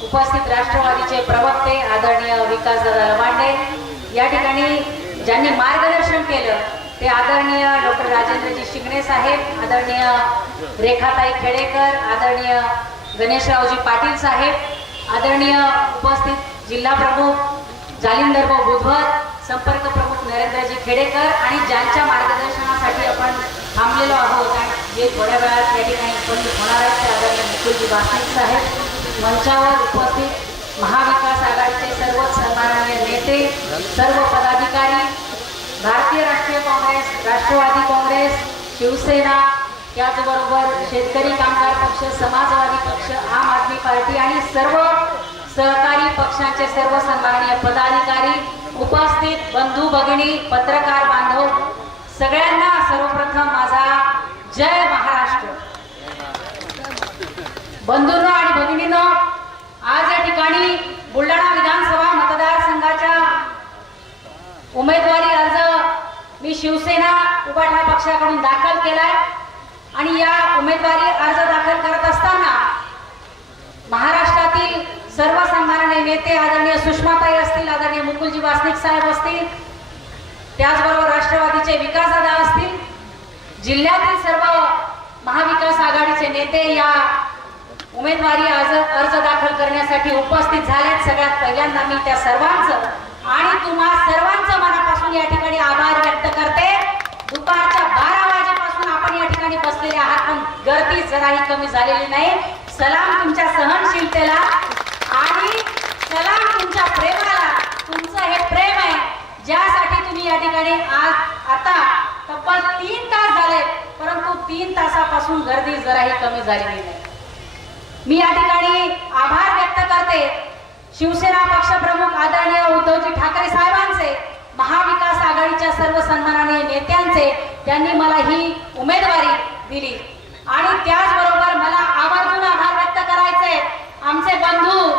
उपस्थित राष्ट्रवादीचे प्रवक्ते आदरणीय विकासदादा लवांडे, या ठिकाणी ज्यांनी मार्गदर्शन केलं ते आदरणीय डॉक्टर राजेंद्रजी शिंगणे साहेब, आदरणीय रेखाताई खेडेकर, आदरणीय गणेशरावजी पाटील साहेब, आदरणीय उपस्थित जिल्हा प्रमुख जालिंदरभाऊ बुधवत, संपर्क प्रमुख नरेंद्रजी खेडेकर आणि ज्यांच्या मार्गदर्शनासाठी आपण थांबलेलो आहोत आणि जे थोड्या वेळात या ठिकाणी उपस्थित होणार आहेत ते आदरणीय निखिलजी वासनिक साहेब, मंचावर उपस्थित महाविकास आघाडीचे सर्व सन्माननीय नेते, सर्व पदाधिकारी, भारतीय राष्ट्रीय काँग्रेस, राष्ट्रवादी काँग्रेस, शिवसेना, त्याचबरोबर शेतकरी कामगार पक्ष, समाजवादी पक्ष, आम आदमी पार्टी आणि सर्व सहकारी पक्षांचे सर्व सन्माननीय पदाधिकारी, उपस्थित बंधू भगिनी, पत्रकार बांधव, सगळ्यांना सर्वप्रथम माझा जय महाराष्ट्र. बंधूंनो आणि भगिनींनो, आज या ठिकाणी बुलढाणा विधानसभा मतदारसंघाच्या उमेदवारी अर्ज मी पक्षाकडून दाखल केलाय आणि या उमेदवारी अर्ज दाखल करत असताना महाराष्ट्रातील सर्व सन्माननीय नेते आदरणीय सुषमाताई असतील, आदरणीय मुकुलजी वासनिक साहेब असतील, त्याचबरोबर राष्ट्रवादीचे विकासदादा असतील, जिल्ह्यातील सर्व महाविकास आघाडीचे नेते या उमेदवारी अर्ज दाखल करण्यासाठी उपस्थित झालेत. सगळ्यात पहिल्यांदा मी त्या सर्वांचं आणि तुम्हा सर्वांचं मनापासून या ठिकाणी आभार व्यक्त करते. दुपारच्या 12 वाजेपासून आपण या ठिकाणी बसलेले आहात, पण गर्दी जराही कमी झालेली नाही. सलाम तुमच्या सहनशीलतेला आणि सलाम तुमच्या प्रेमाला. तुमचं हे प्रेम आहे ज्यासाठी तुम्ही या ठिकाणी आज आता तब्बल 3 तास झाले, परंतु 3 तासापासून गर्दी जराही कमी झालेली नाही. मी या ठिकाणी आभार व्यक्त करते शिवसेना पक्षप्रमुख आदरणीय उद्धवजी ठाकरे साहेबांचे, महाविकास आघाडीच्या सर्व सन्माननीय नेत्यांचे, त्यांनी मला ही उमेदवारी दिली. आणि त्याचबरोबर मला आवर्जून आभार व्यक्त करायचे आमचे बंधू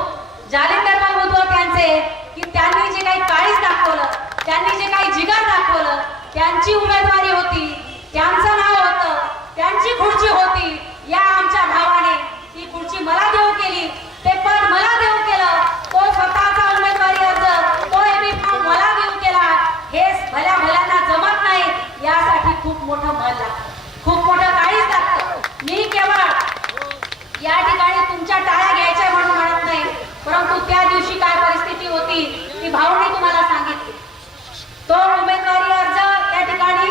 जालिंदर भाऊ उद्धव यांचे, की त्यांनी जे काही काळीज दाखवलं, त्यांनी जे काही जिगर दाखवलं, त्यांची उमेदवारी होती, त्यांचं नाव होतं, त्यांची खुर्ची होती. या आमच्या भावाने ती खुर्ची मला देऊ केली, ते पण मला देऊ केलं. तो स्वतःचा उमेदवारी अर्ज, तो एबी फॉर्म मला देऊ केला. हे भल्या भल्यांना जमत नाही. यासाठी खूप मोठं मन लागतं, खूप मोठं काळीज लागतं. मी केवळ या ठिकाणी तुमच्या टाळ्या घ्यायच्या म्हणून म्हणत नाही, परंतु त्या दिवशी काय परिस्थिती होती ती भाऊंनी तुम्हाला सांगितली. तो उमेदवारी अर्ज त्या ठिकाणी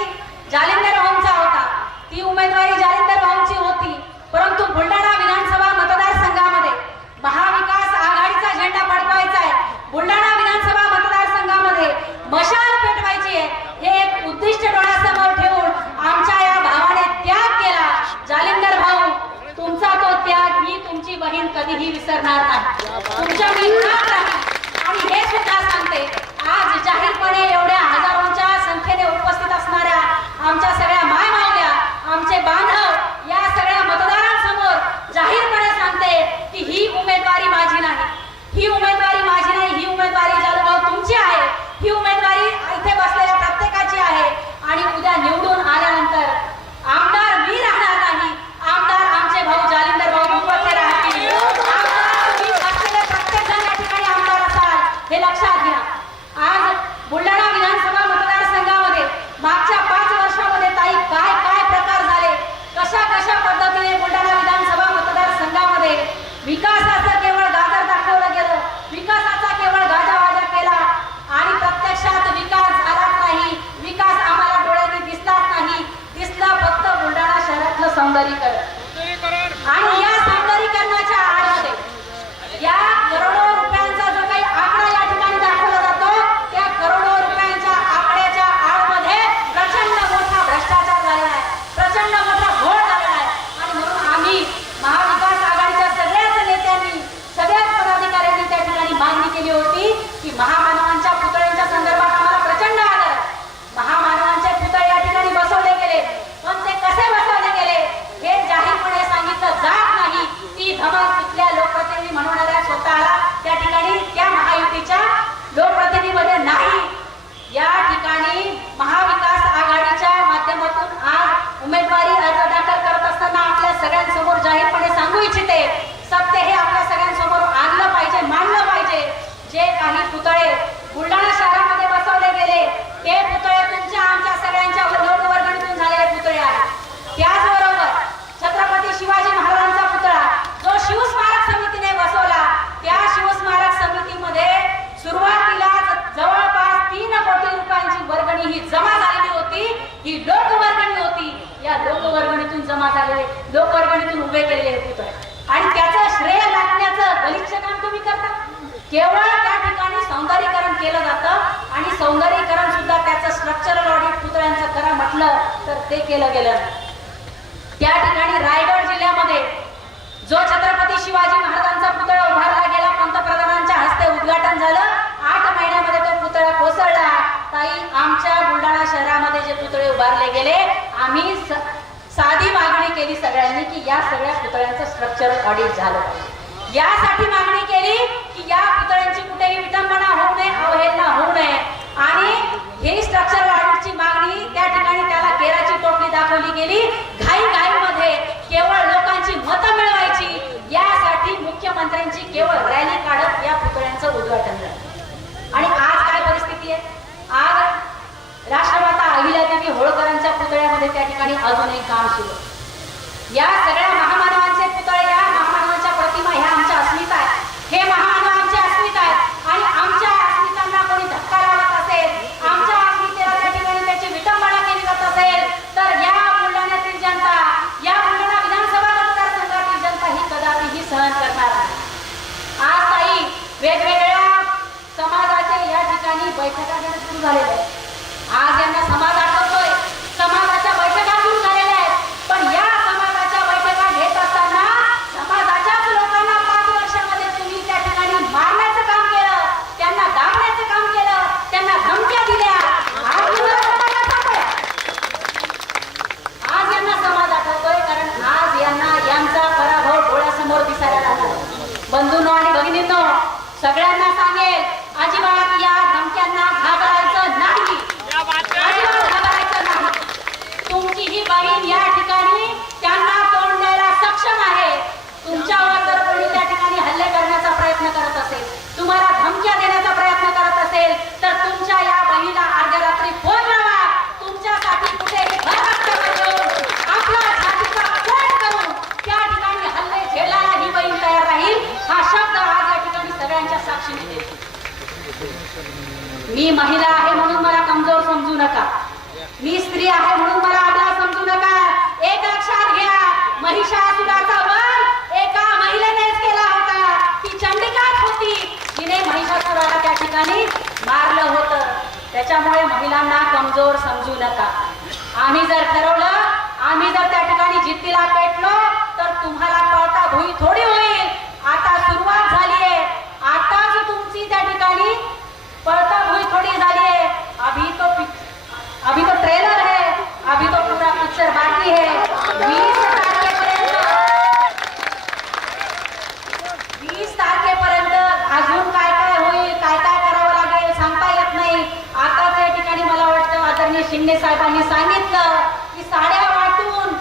जालिंदर भाऊंचा होता, ती उमेदवारी जालिंदर भाऊंची होती. परंतु बुलढाणा विधानसभा मतदारसंघामध्ये महाविकास आघाडीचा झेंडा फडकवायचा आहे, बुलढाणा विधानसभा मतदारसंघामध्ये मशाल पेटवायची आहे, हे एक उद्दिष्ट डोळ्यासमोर ठेवून आमच्या या भावाने त्याग केला. जालिंदर भाऊ, तुमचा तो त्याग मी तुमची बहीण कधीही विसरणार नाही, तुमच्या मी ठाम राहील. आणि हे सुद्धा सांगते, आज जाहीरपणे एवढ्या हजारोंच्या संख्येने उपस्थित असणाऱ्या आमच्या सगळ्या माय मावल्या, आमचे बांधव, या सगळ्या मतदारांसमोर जाहीरपणे सांगते की ही उमेदवारी माझी नाही, ही उमेदवारी माझी नाही, ही उमेदवारी जालूभाऊ तुमची आहे, ही उमेदवारी इथे बसलेल्या प्रत्येकाची आहे. आणि उद्या निवडून आल्यानंतर आमदार मी राहणार नाही, आमदार आमचे भाऊ जालिंदर भाऊ उपाध्ये राहतील. आमदार मी असलेले प्रत्येक जण या ठिकाणी आमदार असाल, हे लक्षात घ्या. आज बुलढाणा विधानसभा मतदारसंघामध्ये मागच्या 5 वर्षामध्ये ताई काय काय प्रकार झाले, कशा कशा पद्धतीने बुलढाणा विधानसभा मतदारसंघामध्ये विकासाचं केवळ गाजर दाखवलं गेलं, विकासाचा केवळ गाजावाजा केला आणि प्रत्यक्षात विकास झालाच नाही. विकास आम्हाला डोळ्यांनी दिसलाच नाही, दिसलं फक्त बुलढाणा शहरातलं सौंदर्यीकरण. आणि या सौंदर्यीकरणाच्या आडमध्ये या करोडो रुपयांचा जो काही आकडा या ठिकाणी दाखवला जातो, त्या करोडो रुपयांच्या आकड्याच्या आडमध्ये प्रचंड मोठा भ्रष्टाचार झालेला आहे, प्रचंड मोठा घोळ झालेला आहे. आणि म्हणून आम्ही महाविकास आघाडीच्या सगळ्याच नेत्यांनी, सगळ्याच पदाधिकाऱ्यांनी त्या ठिकाणी मागणी केली होती की महामानवांच्या पुतळ्यांच्या संदर्भात आम्हाला प्रचंड आदर, महामानवांचे पुतळे या ठिकाणी बसवले गेले, पण ते कसे बसवले गेले हे जाहीरपणे सांगितलं जात नाही. ती धमक तिथल्या लोकप्रतिनिधी म्हणणाऱ्या स्वतःला त्या ठिकाणी त्या महायुतीच्या लोकप्रतिनिधीमध्ये नाही. या ठिकाणी महाविकास आघाडीच्या माध्यमातून आज उमेदवारी अर्ज दाखल करत असताना आपल्या सगळ्यांसमोर जाहीरपणे सांगू इच्छिते, सत्य हे आपल्या समोर आणलं पाहिजे, मांडलं पाहिजे. जे काही पुतळे बुलढाणा शहरामध्ये बसवले गेले ते पुतळे तुमच्या आमच्या सगळ्यांच्या लोकवर्गणीतून झालेले पुतळे आहेत. त्याचबरोबर छत्रपती शिवाजी महाराजांचा पुतळा जो शिवस्मारक समितीने बसवला, त्या शिवस्मारक समितीमध्ये सुरुवातीलाच जवळपास 3 कोटी रुपयांची वर्गणी ही जमा झालेली होती. ही लोकवर्गणी होती. या लोकवर्गणीतून जमा झालेले, लोकवर्गणीतून उभे केलेले पुतळे आणि त्याचं श्रेय लागण्याचं गलिच्छ काम तुम्ही करता. केवळ त्या ठिकाणी सौंदर्यीकरण केलं जातं आणि सौंदर्यीकरण सुद्धा त्याचं स्ट्रक्चरल ऑडिट पुतळ्यांचं करा म्हटलं तर ते केलं गेलं नाही. त्या ठिकाणी रायगड जिल्ह्यामध्ये जो छत्रपती शिवाजी महाराजांचा पुतळा उभारला गेला, पंतप्रधानांच्या हस्ते उद्घाटन झालं, 8 महिन्यामध्ये तो पुतळा कोसळला. ताई, आमच्या बुलढाणा शहरामध्ये जे पुतळे उभारले गेले, आम्ही साधी मागणी केली सगळ्यांनी की या सगळ्या पुतळ्यांचं स्ट्रक्चरल ऑडिट झालं पाहिजे. यासाठी मागणी केली की या पुतळ्यांची कुठेही विटंबना होऊ नये, अवहेलना होऊ नये. आणि ही स्ट्रक्चरल ऑडिटची मागणी त्या ठिकाणी त्याला केराची टोपली केली घाईमध्ये केवळ लोकांची मतं मिळवायची यासाठी मुख्यमंत्र्यांची केवळ रॅली काढत या पुतळ्यांचं उद्घाटन झालं. आणि आज काय परिस्थिती आहे? आज राष्ट्रमाता अहिल्यादेवी होळकरांच्या पुतळ्यामध्ये त्या ठिकाणी अजूनही काम सुरू आहे. या सगळ्या महामानवांचे पुतळे, या महामानवांच्या प्रतिमा ह्या आमच्या अस्मिता आहेत. हे महामानव आमच्या अस्मिता आहेत आणि आमच्या अस्मितांना कोणी धक्का लावत असेल, आमच्या अस्मितेला त्या ठिकाणी त्याची विटंबना केली जात असेल तर या बुलढाण्यातील जनता, या बुलढाणा विधानसभा मतदारसंघातील जनता ही कदापिही सहन करणार नाही. आज ताई वेगवेगळ्या समाजाचे या ठिकाणी बैठका घेणं सुरू झालेल्या आहेत. आज यांना समाज आठवतोय, समाजाच्या बैठका सुरू झालेल्या आहेत. पण या समाजाच्या बैठका घेत असताना समाजाच्याच लोकांना 5 वर्षामध्ये तुम्ही त्या ठिकाणी मारण्याचं काम केलं, त्यांना दाबण्याचं काम केलं, त्यांना धमक्या दिल्या. आज यांना समाज आठवतोय कारण आज यांना यांचा पराभव डोळ्यासमोर दिसायला लागला. बंधूंनो आणि भगिनींनो, सगळ्यांना सांगेल, अजिबात या धमक्यांना घाबरायचं नाही, अजिबात घाबरायचं नाही. तुमची ही बहीण या ठिकाणी त्यांना तोंड द्यायला सक्षम आहे. तुमच्यावर जर कोणी त्या ठिकाणी हल्ले करण्याचा प्रयत्न करत असेल, तुम्हाला धमक्या देण्याचा प्रयत्न करत असेल तर तुमच्या या बहिणीला अर्ध्या रात्री फोन लावा. तुमच्यासाठी कुठेही घर रस्त्यावर घेऊन आपला छातीचा फोन करून त्या ठिकाणी हल्ले झेलायला ही बहीण तयार राहील. हा शब्द आज या ठिकाणी सगळ्यांच्या साक्षीने देतो. मी महिला आहे म्हणून मला कमजोर समजू नका, मी स्त्री आहे म्हणून मला अबला समजू नका. एक लक्षात घ्या, महिषासुराचा वध एका महिलेनेच केला होता. ती चंडिकाच होती, तिने महिषासुराला त्या ठिकाणी मारलं होतं. त्याच्यामुळे महिलांना कमजोर समजू नका. आम्ही जर ठरवलं, आम्ही जर त्या ठिकाणी जिद्दीला पेटलो तर तुम्हाला पळता भुई थोडी होईल. आता सुरुवात झालीये, आताच तुमची त्या ठिकाणी पळता भुई थोडी झालीये. अभी तो ट्रेलर है, अभी तो पूरा पिक्चर बाकी है. 20 तारखेपर्यंत अजून काय काय होईल, काय काय करावं लागेल सांगता येत नाही. आता त्या ठिकाणी मला वाटतं आदरणीय शिंदे साहेबांनी सांगितलं की साड्या वाटून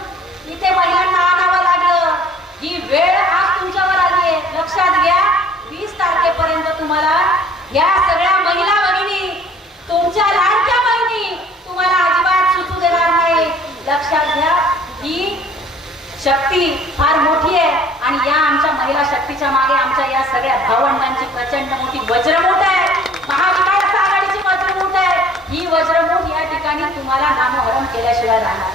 इथे महिलांना आणावं लागलं. ही वेळ आज तुमच्यावर आली आहे. लक्षात घ्या, 20 तारखेपर्यंत तुम्हाला या सगळ्या महिला भगिनी, तुमच्या लाडक्या बहिणी तुम्हाला अजिबात सुचू देणार नाही. लक्षात घ्या, ही शक्ती फार मोठी आहे आणि या आमच्या महिला शक्तीच्या मागे आमच्या या सगळ्या भावंडांची प्रचंड मोठी वज्रमूठ आहे. महाविकास आघाडीची वज्रमूठ आहे. ही वज्रमूठ या ठिकाणी तुम्हाला नामोहरम केल्याशिवाय राहणार.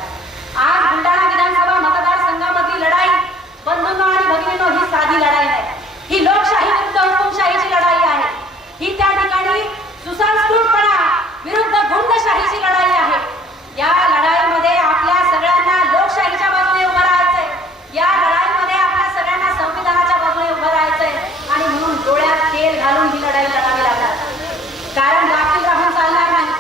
आज बुलढाणा विधानसभा मतदारसंघामधली लढाई बंधूंनो आणि भगिनींनो ही साधी लढाई नाही. ही लोकशाही विरुद्ध हुकुमशाहीची लढाई आहे. ही त्या ठिकाणी सुसंस्कृतपणा विरुद्ध गुंडशाहीची लढाई आहे. या लढाईमध्ये आपल्या सगळ्यांना लोकशाहीच्या बाजूने उभं राहायचंय. या लढाईमध्ये आपल्या सगळ्यांना संविधानाच्या बाजूने उभं राहायचंय आणि म्हणून डोळ्यात तेल घालून ही लढाई लढावी लागणार. कारण गाफील राहून चालणार नाही.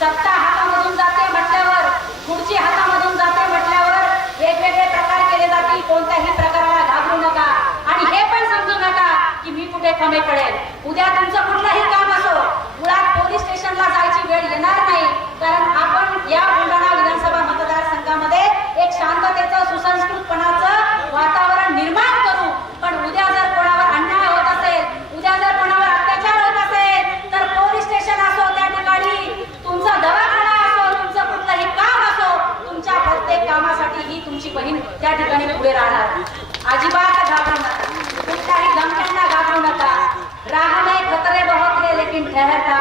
सत्ता हातामधून जाते म्हटल्यावर, खुर्ची हातामधून जाते म्हटल्यावर वेगवेगळे प्रकार केले जातील. कोणत्याही प्रकाराला घाबरू नका आणि हे पण समजू नका की मी कुठे कमी पडेल. उद्या तुमचं कुठलंही काम असो, मुळात पोलीस स्टेशनला जायची वेळ येणार नाही. कारण आपण या बुलढाणा विधानसभा मतदारसंघामध्ये एक शांततेचं, सुसंस्कृतपणाचं वातावरण निर्माण करू. पण उद्या जर कोणावर अन्याय होत असेल, उद्या जर कोणावर अत्याचार होत असेल तर पोलीस स्टेशन असो, त्या ठिकाणी तुमचा दवाखाना असो, तुमचं कुठलंही काम असो, तुमच्या प्रत्येक कामासाठी ही तुमची बहीण त्या ठिकाणी पुढे राहणार. अजिबात घाबरू नका, कुठल्याही धमक्यांना घाबरू नका. राह में खतरे बहुत है लेकिन ठहरता